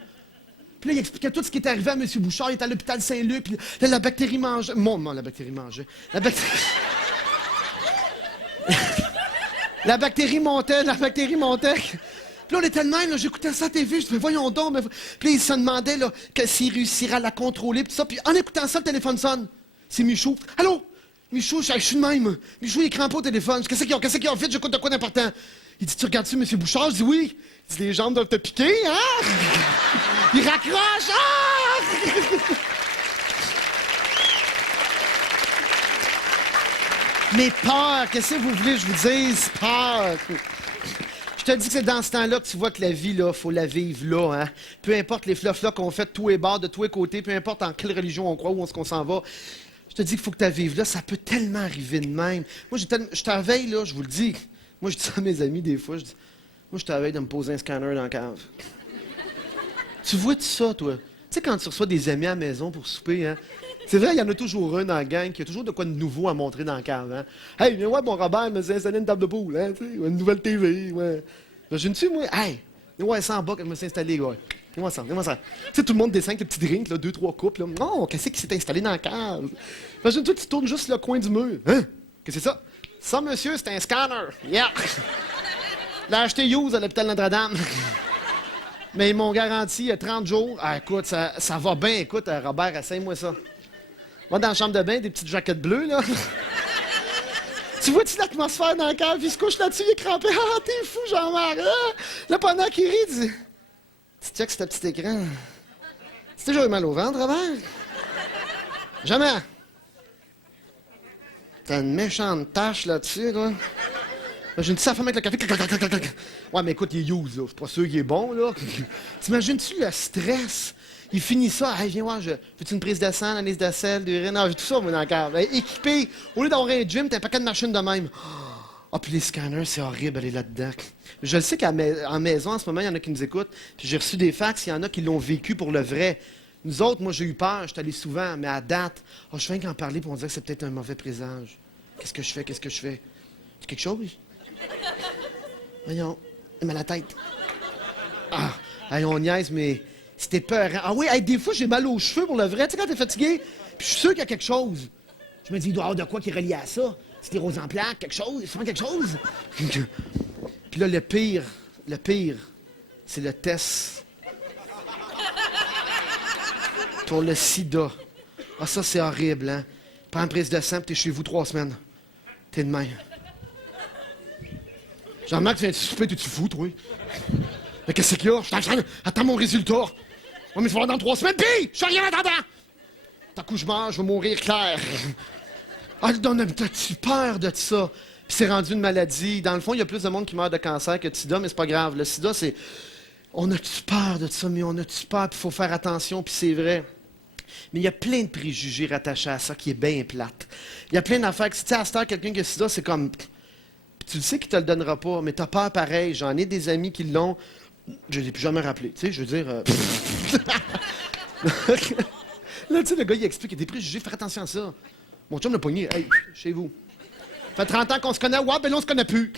Puis là, il expliquait tout ce qui était arrivé à M. Bouchard. Il était à l'hôpital Saint-Luc. Puis là, la bactérie mangeait... la bactérie mangeait. La bactérie montait. Puis là, on était de même, là, j'écoutais ça à TV, je disais, mais voyons donc. Mais... Puis là, il se demandait là, s'il réussirait à la contrôler, puis ça. Puis en écoutant ça, le téléphone sonne. C'est Michaud. Allô? Michaud, je suis de même. Michaud, il crampe pas au téléphone. Qu'est-ce qu'il y a? Qu'est-ce qu'il y a? Vite, j'écoute de quoi d'important. Il dit, tu regardes-tu, M. Bouchard? Je dis, oui. Il dit, les jambes doivent te piquer, hein? Il raccroche, ah! Mais peur, qu'est-ce que vous voulez que je vous dise? Peur. Je te dis que c'est dans ce temps-là que tu vois que la vie, là, faut la vivre là, hein? Peu importe les fluffs-là qu'on fait de tous les bords, de tous les côtés, peu importe en quelle religion on croit, où est-ce qu'on s'en va, je te dis qu'il faut que tu la vives là, ça peut tellement arriver de même. Moi, je t'avais là, je vous le dis. Moi, je dis ça à mes amis des fois, je dis, moi, je t'avais de me poser un scanner dans la cave. Tu vois-tu ça, toi? Tu sais, quand tu reçois des amis à la maison pour souper, hein? C'est vrai, il y en a toujours un dans la gang qui a toujours de quoi de nouveau à montrer dans la cave, hein? Hey, viens voir mon Robert me s'est installé une table de poule, hein? Une nouvelle TV, ouais. Imagine-tu, moi? Hey, viens voir ça en bas qu'elle me s'est installée, ouais. Viens voir ça. Tu sais, tout le monde descend avec les petits drinks, là, 2-3 coupes, là. Non, qu'est-ce qui s'est installé dans la cave? Imagine-toi, tu tournes juste le coin du mur. Hein? Qu'est-ce que c'est ça? Ça, monsieur, c'est un scanner. Yeah! L'a acheté Hughes à l'hôpital Notre-Dame. Mais ils m'ont garanti 30 jours. Ah, écoute, ça va bien. Écoute, Robert, essaye-moi ça. Va dans la chambre de bain, des petites jaquettes bleues, là. Tu vois-tu l'atmosphère dans la cave? Il se couche là-dessus, il est crampé. Ah, t'es fou, Jean-Marc! Ah! Là, pendant qu'il rit, il dit... Tu checkes ce petit écran. Tu t'es déjà eu mal au ventre, Robert? Jamais. T'as une méchante tache là-dessus, là. J'ai dit ça à la femme avec le café. Ouais, mais écoute, il est use, là. C'est pas sûr qu'il est bon, là. T'imagines-tu le stress? Il finit ça. Hey, viens voir, veux-tu une prise de sang, une liste de sel, d'urine? Non, j'ai tout ça, moi, dans le cave. Équipé. Au lieu d'avoir un gym, t'as un paquet de machines de même. Ah, puis les scanners, c'est horrible, aller là-dedans. Je le sais qu'en maison, en ce moment, il y en a qui nous écoutent. Puis j'ai reçu des fax, il y en a qui l'ont vécu pour le vrai. Nous autres, moi, j'ai eu peur, je suis allé souvent, mais à date, je viens qu'en parler pour me dire que c'est peut-être un mauvais présage. Qu'est-ce que je fais? C'est quelque chose? Voyons, j'ai mal à la tête. Ah, hey, on niaise, mais c'était peur. Ah oui, hey, des fois, j'ai mal aux cheveux pour le vrai. Tu sais, quand t'es fatigué, puis je suis sûr qu'il y a quelque chose. Je me dis, il doit y avoir de quoi qui est relié à ça. C'est roses en plaques, quelque chose, c'est quelque chose. Puis là, le pire, c'est le test pour le sida. Ah, ça, c'est horrible, hein? Prends une prise de sang, puis t'es chez vous 3 semaines. T'es de même. Jean-Marc, tu viens de souper, t'es-tu fou, toi? Mais qu'est-ce qu'il y a? Attends mon résultat. Ouais, mais je vais voir dans 3 semaines, pis je suis rien en attendant. T'as coup, je meurs, je vais mourir clair. Ah, t'as-tu peur de ça? Puis c'est rendu une maladie. Dans le fond, il y a plus de monde qui meurt de cancer que de sida, mais c'est pas grave. Le sida, c'est... On a-tu peur de ça, mais on a-tu peur, puis il faut faire attention, puis c'est vrai. Mais il y a plein de préjugés rattachés à ça qui est bien plate. Il y a plein d'affaires que si tu sais, à cette heure, quelqu'un qui a sida, c'est comme... Tu le sais qu'il te le donnera pas, mais t'as peur pareil. J'en ai des amis qui l'ont. Je ne l'ai plus jamais rappelé. Tu sais, je veux dire... Là, tu sais, le gars, il explique qu'il y a des préjugés, fais attention à ça. Mon chum l'a pogné. Hey, chez vous. Ça fait 30 ans qu'on se connaît. Ouais, ben là, on se connaît plus.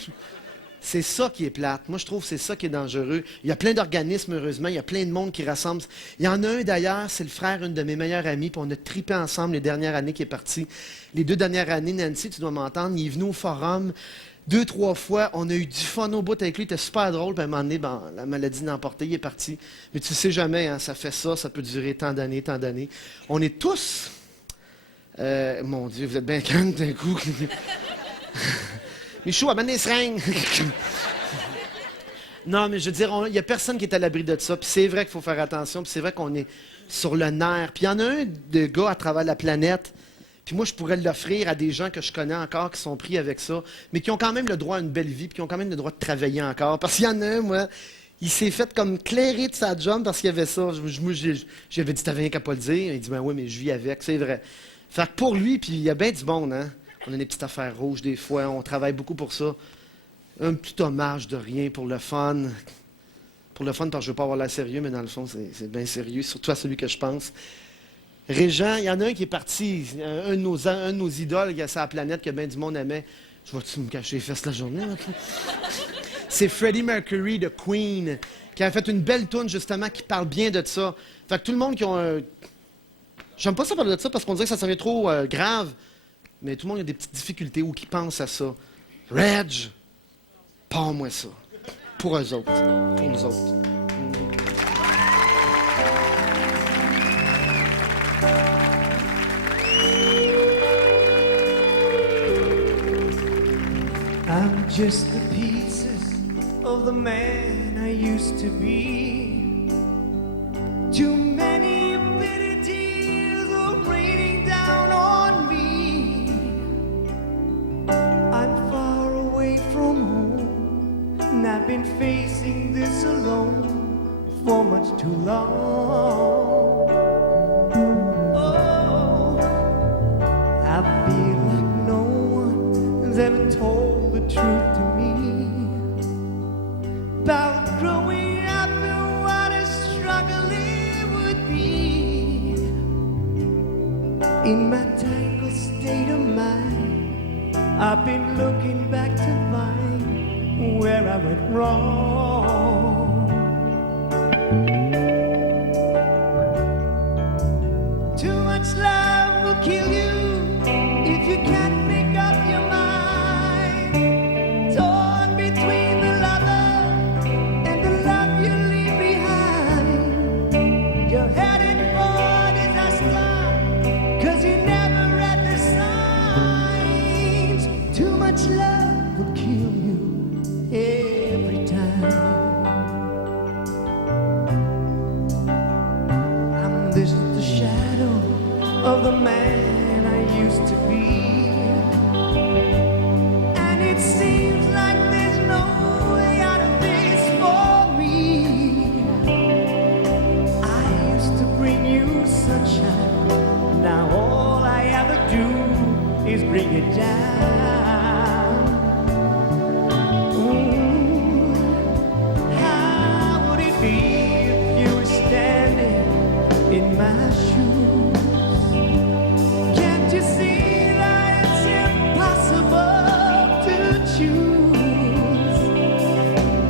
C'est ça qui est plate. Moi, je trouve que c'est ça qui est dangereux. Il y a plein d'organismes, heureusement. Il y a plein de monde qui rassemble. Il y en a un, d'ailleurs, c'est le frère d'une de mes meilleures amies, puis on a tripé ensemble les dernières années qui est parti. Les 2 dernières années, Nancy, tu dois m'entendre, il est venu au forum 2-3 fois. On a eu du fun au bout avec lui. Il était super drôle. Puis à un moment donné, ben, la maladie l'a emporté. Il est parti. Mais tu sais jamais, hein, ça fait ça. Ça peut durer tant d'années, tant d'années. On est tous... mon Dieu, vous êtes bien calme d'un coup. Michou, amène les seringues. Non, mais je veux dire, il n'y a personne qui est à l'abri de ça. Puis c'est vrai qu'il faut faire attention. Puis c'est vrai qu'on est sur le nerf. Puis il y en a un de gars à travers la planète. Puis moi, je pourrais l'offrir à des gens que je connais encore qui sont pris avec ça, mais qui ont quand même le droit à une belle vie, puis qui ont quand même le droit de travailler encore. Parce qu'il y en a un, moi, il s'est fait comme clairer de sa job parce qu'il y avait ça. J'avais dit, t'avais rien qu'à pas le dire. Il dit, ben oui, mais je vis avec, c'est vrai. Fait que pour lui, puis il y a bien du monde, hein. On a des petites affaires rouges des fois, on travaille beaucoup pour ça. Un petit hommage de rien pour le fun. Pour le fun, parce que je veux pas avoir l'air sérieux, mais dans le fond, c'est bien sérieux, surtout à celui que je pense. Régent, il y en a un qui est parti, un de nos idoles, il y a sa planète que bien du monde aimait. Je vais-tu me cacher les fesses la journée? C'est Freddie Mercury de Queen, qui a fait une belle tourne justement qui parle bien de ça. Fait que tout le monde qui a un... J'aime pas ça parler de ça parce qu'on dirait que ça devient trop grave, mais tout le monde a des petites difficultés ou qui pense à ça. Reg, pas moi ça. pour eux autres, pour nous autres. I'm just the pieces of the man I used to be. Too many bitter tears are raining down on me. I'm far away from home, and I've been facing this alone for much too long. Oh, I feel like no one has ever told the truth to me about growing up and what a struggle it would be. In my tangled state of mind, I've been looking back to find where I went wrong. Too much love will kill you if you can't make up your mind. Torn between the lover and the love you leave behind. You're headed for disaster, 'cause you never read the signs. Too much love will kill you every time. I'm just the shadow of the man I used to be. And it seems like there's no way out of this for me. I used to bring you sunshine. Now all I ever do is bring it down. How would it be if you were standing in my shoes? Can't you see that it's impossible to choose?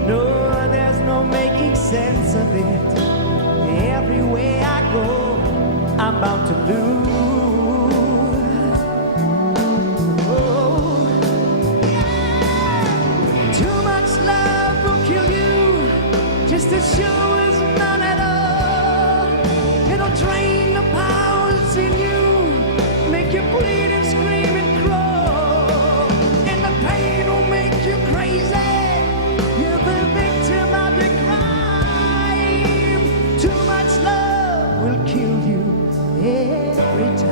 No, there's no making sense of it. Everywhere I go, I'm bound to lose. Oh, too much love will kill you, just as sure as none at all. It'll drain the powers in you, make you bleed and scream and crawl. And the pain will make you crazy. You're the victim of your crime. Too much love will kill you every time.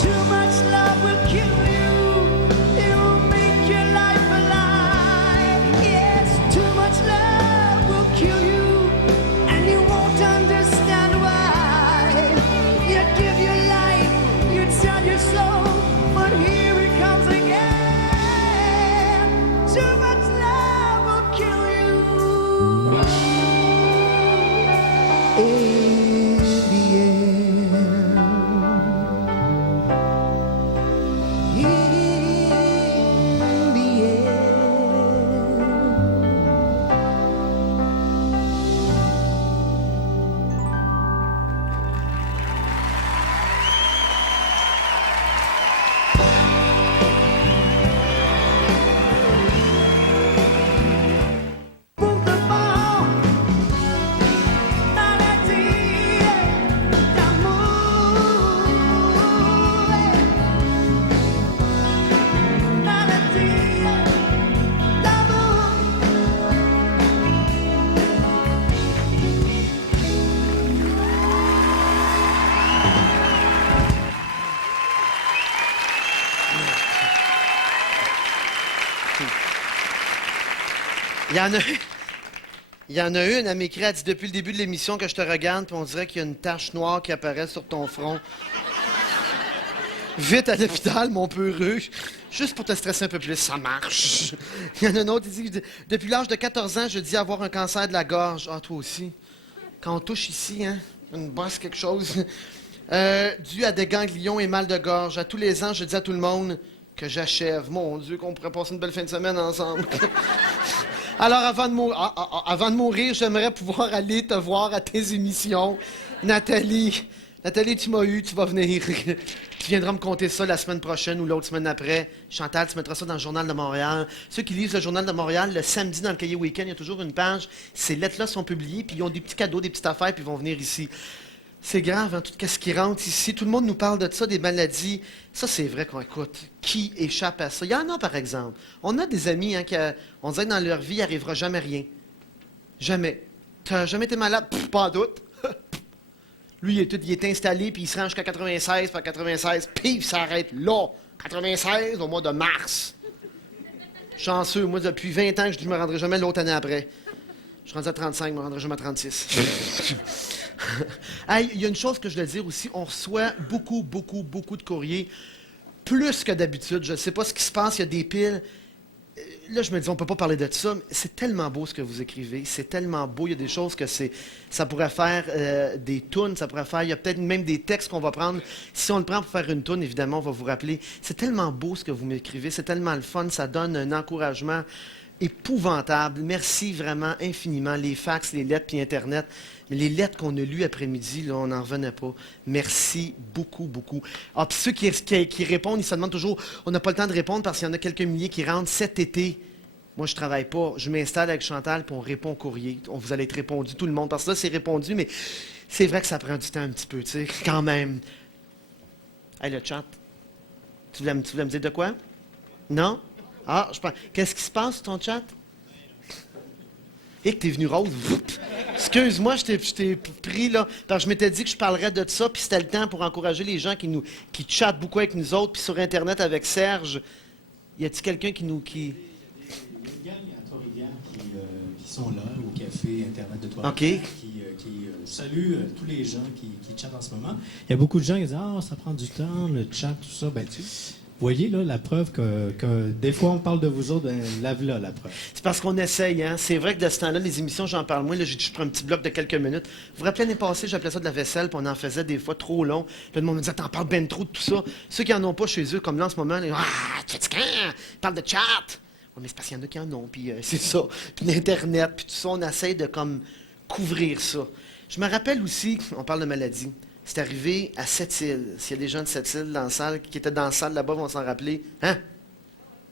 Too much love will kill you. It will make your life alive. Yes, too much love will kill you, and you won't understand why. You give your life, you sell your soul, but here it comes again. Too much love will kill you. In the end. In the end. Pour the ball, maladie d'amour, maladie d'amour. Il y en a une, elle m'écrit, elle dit depuis le début de l'émission que je te regarde, puis on dirait qu'il y a une tache noire qui apparaît sur ton front. Vite à l'hôpital, mon peureux. Juste pour te stresser un peu plus, ça marche. Il y en a un autre, il dit, depuis l'âge de 14 ans, je dis avoir un cancer de la gorge. Ah, toi aussi. Quand on touche ici, hein, une bosse, quelque chose, dû à des ganglions et mal de gorge. À tous les ans, je dis à tout le monde que j'achève. Mon Dieu, qu'on pourrait passer une belle fin de semaine ensemble. Alors, avant de mourir, j'aimerais pouvoir aller te voir à tes émissions. Nathalie, tu m'as eu, tu vas venir. Tu viendras me conter ça la semaine prochaine ou l'autre semaine après. Chantal, tu mettras ça dans le Journal de Montréal. Ceux qui lisent le Journal de Montréal, le samedi dans le cahier week-end, il y a toujours une page. Ces lettres-là sont publiées, puis ils ont des petits cadeaux, des petites affaires, puis ils vont venir ici. C'est grave, hein, tout ce qui rentre ici. Tout le monde nous parle de ça, des maladies. Ça, c'est vrai qu'on écoute. Qui échappe à ça? Il y en a, par exemple. On a des amis, hein, on dirait que dans leur vie, il n'arrivera jamais rien. Jamais. T'as jamais été malade? Pff, pas en doute. Lui, il est installé, puis il se rend jusqu'à 96, puis à 96, pif, ça arrête là. 96, au mois de mars. Chanceux, moi, depuis 20 ans, je dis que je me rendrai jamais l'autre année après. Je suis rendu à 35, je me rendrai jamais à 36. Hey, il y a une chose que je dois dire aussi, on reçoit beaucoup de courriers, plus que d'habitude. Je ne sais pas ce qui se passe, il y a des piles. Là, je me dis, on ne peut pas parler de ça, mais c'est tellement beau ce que vous écrivez, c'est tellement beau, il y a des choses que ça pourrait faire des tunes, ça pourrait faire, il y a peut-être même des textes qu'on va prendre. Si on le prend pour faire une tune, évidemment, on va vous rappeler. C'est tellement beau ce que vous m'écrivez, c'est tellement le fun, ça donne un encouragement épouvantable. Merci vraiment infiniment. Les fax, les lettres, puis Internet. Mais les lettres qu'on a lues après-midi, là, on n'en revenait pas. Merci beaucoup. Ah, puis ceux qui répondent, ils se demandent toujours, on n'a pas le temps de répondre parce qu'il y en a quelques milliers qui rentrent cet été. Moi, je travaille pas. Je m'installe avec Chantal, puis on répond au courrier. On vous allez être répondu, tout le monde. Parce que là, c'est répondu, mais c'est vrai que ça prend du temps un petit peu, tu sais, quand même. Hey, le chat. Tu voulais me dire de quoi? Non? Ah, je pense. Qu'est-ce qui se passe sur ton chat? Et que t'es venu rose. Excuse-moi, je t'ai pris là. Parce que je m'étais dit que je parlerais de ça, puis c'était le temps pour encourager les gens qui chattent beaucoup avec nous autres, puis sur Internet avec Serge. Y a-t-il quelqu'un qui nous. Il y a une gang à Trois-Rivières qui sont là, au café Internet de Trois-Rivières, qui saluent tous les gens qui chattent en ce moment. Il y a beaucoup de gens qui disent « Ah, ça prend du temps, le chat, tout ça. » Ben, vous voyez, là, la preuve que des fois, on parle de vous autres, ben, là, la preuve. C'est parce qu'on essaye, hein. C'est vrai que de ce temps-là, les émissions, j'en parle moins. Là, je prends un petit bloc de quelques minutes. Vous vous rappelez, l'année passée, j'appelais ça de la vaisselle, puis on en faisait des fois trop long. Puis le monde me disait, t'en parles ben trop de tout ça. Ceux qui en ont pas chez eux, comme là, en ce moment, ils parlent de chat. Ouais, mais c'est parce qu'il y en a qui en ont, puis c'est ça. Puis l'Internet, puis tout ça, on essaye de, comme, couvrir ça. Je me rappelle aussi, on parle de maladie. C'est arrivé à Sept-Îles. S'il y a des gens de Sept-Îles dans la salle, qui étaient dans la salle là-bas, vont s'en rappeler. Hein?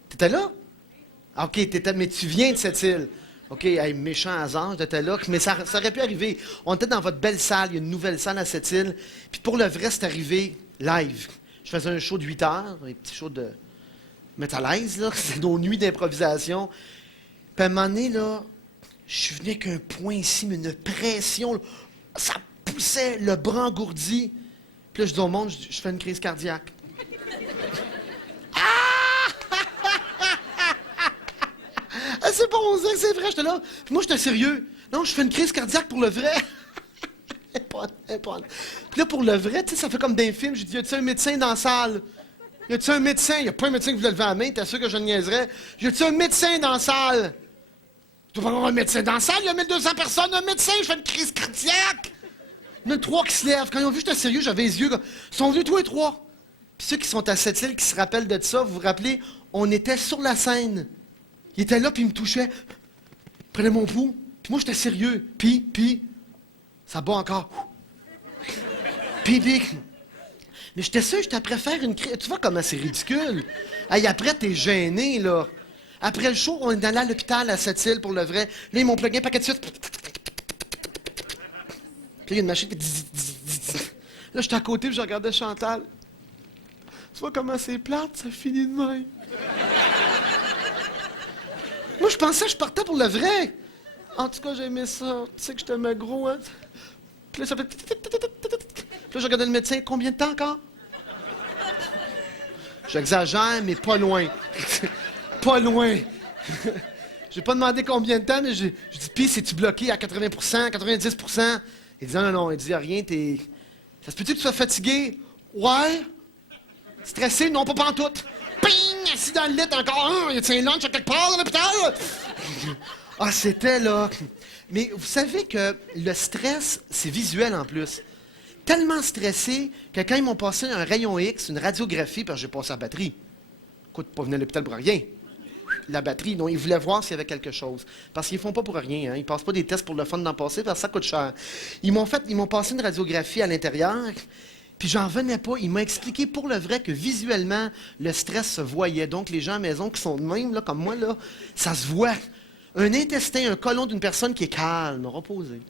T'étais là? Ah, OK, mais tu viens de Sept-Îles. OK, hey, méchant hasard, j'étais là. Mais ça aurait pu arriver. On était dans votre belle salle, il y a une nouvelle salle à Sept-Îles. Puis pour le vrai, c'est arrivé live. Je faisais un show de 8 heures, un petit show de métalaise, là. C'est nos nuits d'improvisation. Puis à un moment donné, là, je suis venu avec un point ici, mais une pression. Là. Ça poussait, le bras engourdi. Puis là, je dis au monde, je fais une crise cardiaque. Ah, c'est bon, on dirait que c'est vrai, j'étais là. Puis moi, j'étais sérieux. Non, je fais une crise cardiaque pour le vrai. Puis là, pour le vrai, tu sais, ça fait comme dans un film. Je dis, y a-tu un médecin dans la salle? Y a-tu un médecin? Y a pas un médecin qui voulait lever la main, t'es sûr que je niaiserais? Y a-tu un médecin dans la salle? Tu dois pas avoir un médecin dans la salle, il y a 1200 personnes, un médecin, je fais une crise cardiaque! Il y en a 3 qui se lèvent. Quand ils ont vu que j'étais sérieux, j'avais les yeux comme... Ils sont venus, tous les 3. Puis ceux qui sont à Sept-Îles, qui se rappellent de ça, vous vous rappelez, on était sur la scène. Il était là, puis il me touchait. Il prenait mon pouls. Puis moi, j'étais sérieux. Puis, ça bat encore. Puis. Mais j'étais sûr, j'étais après faire une crise. Tu vois comment c'est ridicule? Hey, après, t'es gêné, là. Après le show, on est allé à l'hôpital à Sept-Îles pour le vrai. Là, ils m'ont plugué un paquet de suite. Puis il y a une machine qui... Là, j'étais à côté, puis je regardais Chantal. Tu vois comment c'est plate, ça finit de même. Moi, je pensais que je partais pour le vrai. En tout cas, j'aimais ça. Tu sais que je t'aimais gros, hein? Puis là, ça fait... Puis là, je regardais le médecin. Combien de temps encore? J'exagère, mais pas loin. Pas loin. J'ai pas demandé combien de temps, mais je dis, pis, c'est-tu bloqué à 80%, 90%? Il dit, non. Il dit, rien, t'es... Ça se peut-tu que tu sois fatigué? Ouais. Stressé? Non, pas pantoute. Ping! Assis dans le lit encore. Y a-t-il un lunch à quelque part dans l'hôpital? Ah, c'était là. Mais vous savez que le stress, c'est visuel en plus. Tellement stressé que quand ils m'ont passé un rayon X, une radiographie, parce que j'ai passé la batterie. Écoute, pas venir à l'hôpital pour rien. La batterie, non, ils voulaient voir s'il y avait quelque chose. Parce qu'ils font pas pour rien, hein. Ils passent pas des tests pour le fun d'en passer, parce que ça coûte cher. Ils m'ont passé une radiographie à l'intérieur, puis j'en revenais pas. Ils m'ont expliqué pour le vrai que visuellement, le stress se voyait. Donc, les gens à la maison qui sont de même, là, comme moi, là, ça se voit. Un intestin, un côlon d'une personne qui est calme, reposée.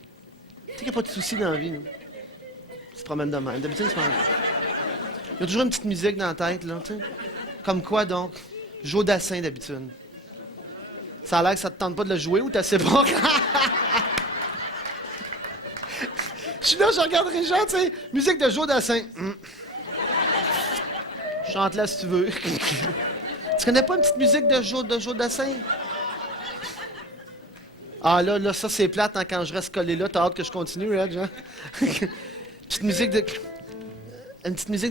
Tu sais qu'il n'y a pas de soucis dans la vie, nous. Tu te promènes de même. D'habitude, il y a toujours une petite musique dans la tête, là, tu sais. Comme quoi, donc? Joe Dassin, d'habitude. Ça a l'air que ça te tente pas de le jouer ou t'es assez bon? Je suis là, je regarde Régent, tu sais, musique de Joe Dassin. Chante-la si tu veux. Tu connais pas une petite musique de Joe Dassin? Ah là, ça c'est plate, hein, quand je reste collé là, t'as hâte que je continue, Reg, hein? Une petite musique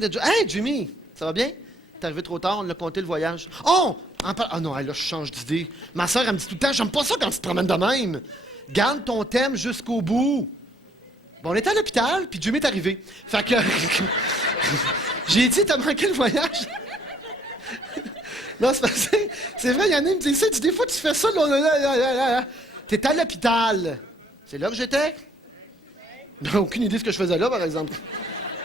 de Joe... Hey, Jimmy! Ça va bien? T'es arrivé trop tard, on l'a compté le voyage. Oh! Ah non, là, je change d'idée. Ma soeur, elle me dit tout le temps, j'aime pas ça quand tu te promènes de même. Garde ton thème jusqu'au bout. Bon, on était à l'hôpital, puis Jimmy est arrivé. Fait que... J'ai dit, t'as manqué le voyage? Non, c'est vrai, Yannick me dit ça, des fois, tu fais ça, là. T'es à l'hôpital. C'est là que j'étais? J'ai aucune idée de ce que je faisais là, par exemple.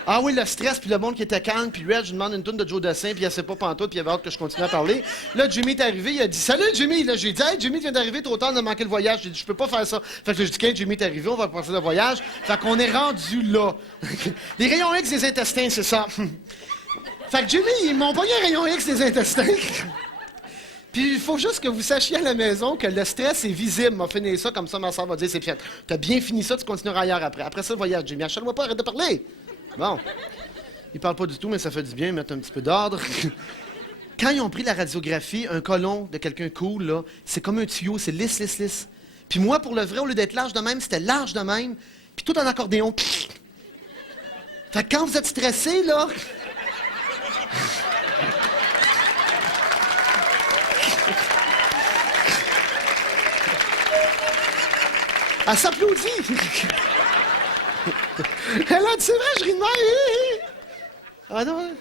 Ah oui, le stress, puis le monde qui était calme, puis Red, je demande une toune de Joe Dassin, puis elle sait pas pantoute, puis il avait hâte que je continue à parler. Là, Jimmy est arrivé, il a dit « Salut, Jimmy! » Là, j'ai dit « Hey, Jimmy vient d'arriver, trop tard, on a manqué le voyage. » J'ai dit « Je peux pas faire ça. » Fait que j'ai dit « Quand Jimmy est arrivé, on va passer le voyage. » Fait qu'on est rendu là. Les rayons X des intestins, c'est ça. Fait que Jimmy, ils m'ont pogné un rayon X des intestins. Puis il faut juste que vous sachiez à la maison que le stress est visible. M'a fini ça, comme ça, ma soeur va dire « C'est fiat. T'as bien fini ça, tu continueras ailleurs après. Après ça, le voyage, Jimmy. Achète-moi pas, arrête de parler. » Bon. Ils parlent pas du tout, mais ça fait du bien, mettre un petit peu d'ordre. Quand ils ont pris la radiographie, un côlon de quelqu'un cool, là, c'est comme un tuyau, c'est lisse, lisse, lisse. Puis moi, pour le vrai, au lieu d'être large de même, c'était large de même, puis tout en accordéon. Fait que quand vous êtes stressé, là... Elle s'applaudit! Elle a dit, c'est vrai, je ris de moi. Ah non?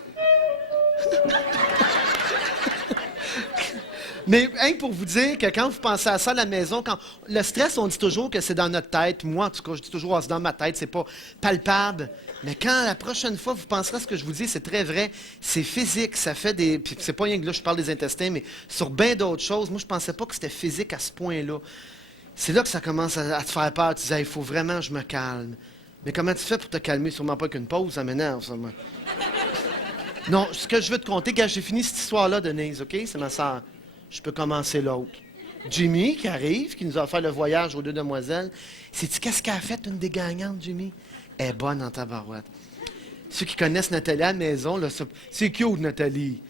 Mais hein, pour vous dire que quand vous pensez à ça à la maison, quand le stress, on dit toujours que c'est dans notre tête. Moi, en tout cas, je dis toujours, c'est dans ma tête, c'est pas palpable. Mais quand la prochaine fois, vous penserez à ce que je vous dis, c'est très vrai. C'est physique, ça fait des... Puis c'est pas rien que là, je parle des intestins, mais sur bien d'autres choses. Moi, je pensais pas que c'était physique à ce point-là. C'est là que ça commence à te faire peur. Tu disais, il faut vraiment que je me calme. Mais comment tu fais pour te calmer? Sûrement pas qu'une pause, ça m'énerve, ça. Non, ce que je veux te conter, quand j'ai fini cette histoire-là, Denise, OK? C'est ma soeur. Je peux commencer l'autre. Jimmy, qui arrive, qui nous a fait le voyage aux deux demoiselles. Sais-tu qu'est-ce qu'elle a fait, une des gagnantes, Jimmy? Elle est bonne en tabarouette. Ceux qui connaissent Nathalie à la maison, là, c'est cute, Nathalie.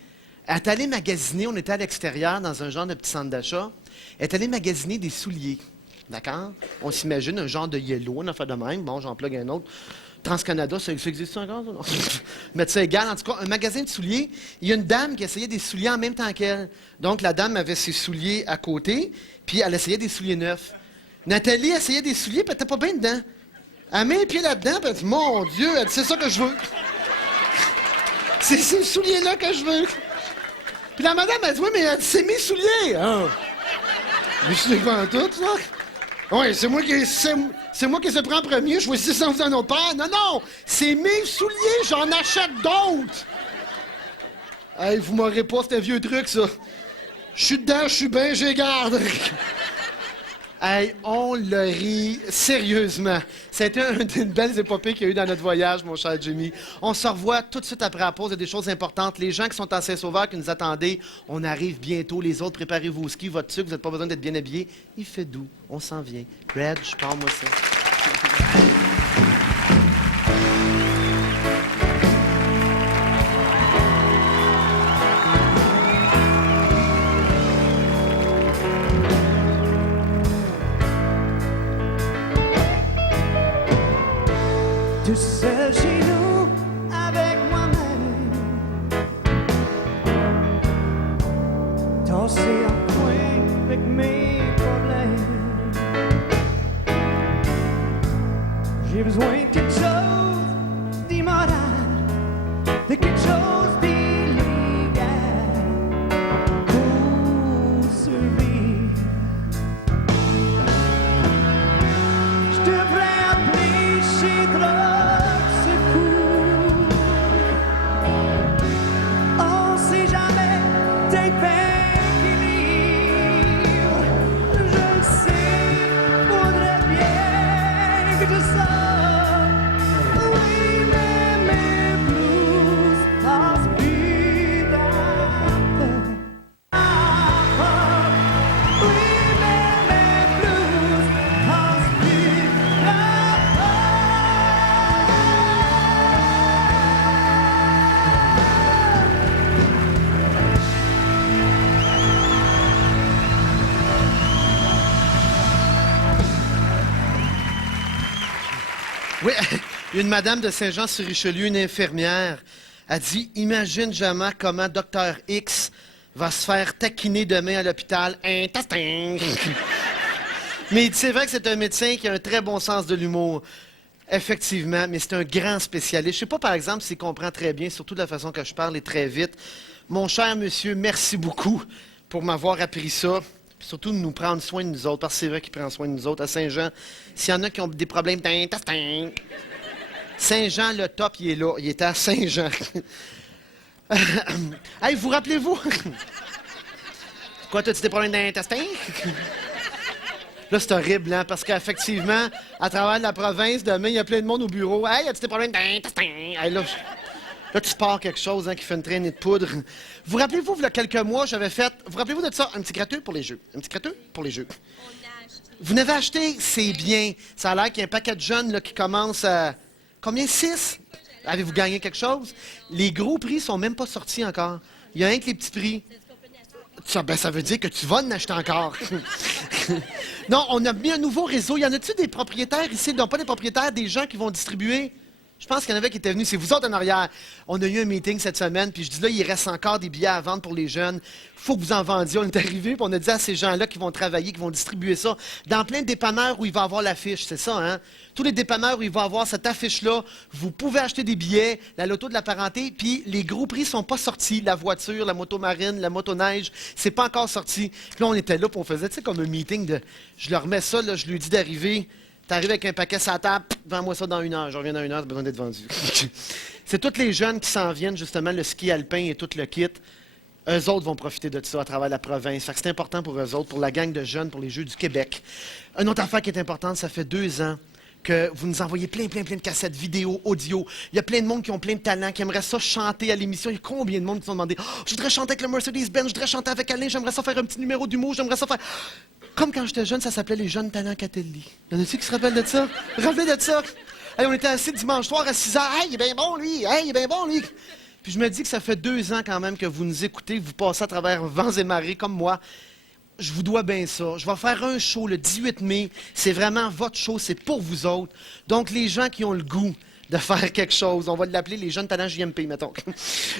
Elle est allée magasiner, on était à l'extérieur, dans un genre de petit centre d'achat. Elle est allée magasiner des souliers. D'accord? On s'imagine un genre de yellow, on a fait de même. Bon, j'en plug un autre. TransCanada, ça existe encore? Mais c'est égal. En tout cas, un magasin de souliers, il y a une dame qui essayait des souliers en même temps qu'elle. Donc, la dame avait ses souliers à côté, puis elle essayait des souliers neufs. Nathalie essayait des souliers, puis elle n'était pas bien dedans. Elle met les pieds là-dedans, puis elle dit, mon Dieu, elle dit, c'est ça que je veux. C'est ces souliers-là que je veux. Puis la madame, elle dit, oui, mais elle dit, c'est mes souliers. Ah. Mais je sais pas en tout, ça. Oui, c'est moi qui se prends en premier, je vois 600 dans nos pères. Non, non, c'est mes souliers, j'en achète d'autres. Hey, vous m'aurez pas, c'est un vieux truc, ça. Je suis dedans, je suis bien, j'ai garde. Hey, on le rit sérieusement. C'était une des belles épopées qu'il y a eu dans notre voyage, mon cher Jimmy. On se revoit tout de suite après la pause. Il y a des choses importantes. Les gens qui sont à Saint-Sauveur, qui nous attendaient, on arrive bientôt. Les autres, préparez vos skis, votre sucre, vous n'avez pas besoin d'être bien habillés. Il fait doux, on s'en vient. Red, je parle-moi ça. Tout seul chez nous, avec moi-même, de quelque chose d'illégal pour survivre. Je devrais appeler chez Drogue Secours. On sait jamais, t'es peine qui livre. Je le sais, faudrait bien que je sorte. Oui, mais mes blues passent plus d'un oui, mais mes blues passent plus Oui, une madame de Saint-Jean-sur-Richelieu, une infirmière, a dit « Imagine jamais comment Dr X va se faire taquiner demain à l'hôpital. Intestin! » Mais c'est vrai que c'est un médecin qui a un très bon sens de l'humour. Effectivement, mais c'est un grand spécialiste. Je sais pas, par exemple, s'il comprend très bien, surtout de la façon que je parle et très vite. Mon cher monsieur, merci beaucoup pour m'avoir appris ça. Puis surtout de nous prendre soin de nous autres, parce que c'est vrai qu'il prend soin de nous autres à Saint-Jean. S'il y en a qui ont des problèmes d'intestin, Saint-Jean, le top, il est là. Il était à Saint-Jean. Hey, vous rappelez-vous? Quoi, t'as-tu des problèmes d'intestin? Là, c'est horrible, hein, parce qu'effectivement, à travers la province, demain, il y a plein de monde au bureau. Hey, y a-tu des problèmes d'intestin? Hey, là, tu pars quelque chose hein, qui fait une traînée de poudre. Vous rappelez-vous, il y a quelques mois, j'avais fait... Vous rappelez-vous de ça? Un petit gratuit pour les jeux. Un petit gratuit pour les jeux. Vous n'avez acheté, c'est bien. Ça a l'air qu'il y a un paquet de jeunes là, qui commencent à... Combien? 6? Avez-vous gagné quelque chose? Les gros prix sont même pas sortis encore. Il y a rien que les petits prix. Ça veut dire que tu vas en acheter encore. Non, on a mis un nouveau réseau. Y en a-tu des propriétaires ici? Non, pas des propriétaires, des gens qui vont distribuer? Je pense qu'il y en avait qui étaient venus. C'est vous autres en arrière. On a eu un meeting cette semaine, puis je dis là, il reste encore des billets à vendre pour les jeunes. Faut que vous en vendiez. On est arrivé, puis on a dit à ces gens-là qui vont travailler, qui vont distribuer ça, dans plein de dépanneurs où il va y avoir l'affiche. C'est ça, hein? Tous les dépanneurs où il va y avoir cette affiche-là, vous pouvez acheter des billets, la loto de la parenté, puis les gros prix sont pas sortis. La voiture, la moto marine, la motoneige, c'est pas encore sorti. Puis là, on était là, puis on faisait, tu sais, comme un meeting de... Je leur mets ça, là, je lui dis d'arriver... T'arrives avec un paquet sur la table, vends-moi ça dans 1 heure. Je reviens dans 1 heure, c'est besoin d'être vendu. C'est tous les jeunes qui s'en viennent, justement, le ski alpin et tout le kit. Eux autres vont profiter de ça à travers la province. Fait que c'est important pour eux autres, pour la gang de jeunes, pour les Jeux du Québec. Une autre affaire qui est importante, ça fait 2 ans que vous nous envoyez plein de cassettes vidéo, audio. Il y a plein de monde qui ont plein de talents, qui aimeraient ça chanter à l'émission. Il y a combien de monde qui se sont demandé « Oh, je voudrais chanter avec le Mercedes-Benz, je voudrais chanter avec Alain, j'aimerais ça faire un petit numéro d'humour, j'aimerais ça faire... » Comme quand j'étais jeune, ça s'appelait les Jeunes Talents Catelli. Y en a-tu qui se rappellent de ça? Rappelez de ça? Hey, on était assis dimanche soir à 6 h. Hey, il est bien bon, lui! Hey, il est bien bon, lui! Puis je me dis que ça fait 2 ans quand même que vous nous écoutez, vous passez à travers vents et marées comme moi. Je vous dois bien ça. Je vais faire un show le 18 mai. C'est vraiment votre show, c'est pour vous autres. Donc, les gens qui ont le goût de faire quelque chose, on va l'appeler les Jeunes Talents JMP, mettons.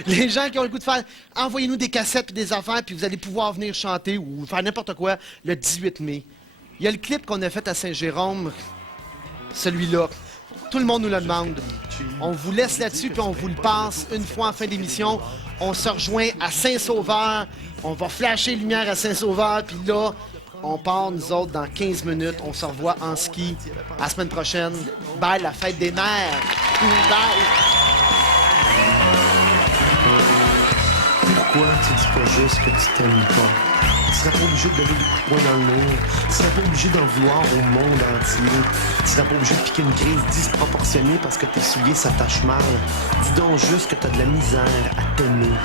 Les gens qui ont le goût de faire, envoyez-nous des cassettes et des affaires, puis vous allez pouvoir venir chanter ou faire n'importe quoi le 18 mai. Il y a le clip qu'on a fait à Saint-Jérôme, celui-là. Tout le monde nous le demande. On vous laisse là-dessus, puis on vous le passe une fois en fin d'émission. On se rejoint à Saint-Sauveur. On va flasher lumière à Saint-Sauveur, puis là, on part, nous autres, dans 15 minutes. On se revoit en ski. À la semaine prochaine. Bye, la fête des mères. Bye. Pourquoi tu dis pas juste que tu t'aimes pas? Tu serais pas obligé de donner des coups de poing dans le mur. Tu serais pas obligé d'en vouloir au monde entier. Tu serais pas obligé de piquer une crise disproportionnée parce que tes souliers s'attachent mal. Dis donc juste que t'as de la misère à t'aimer.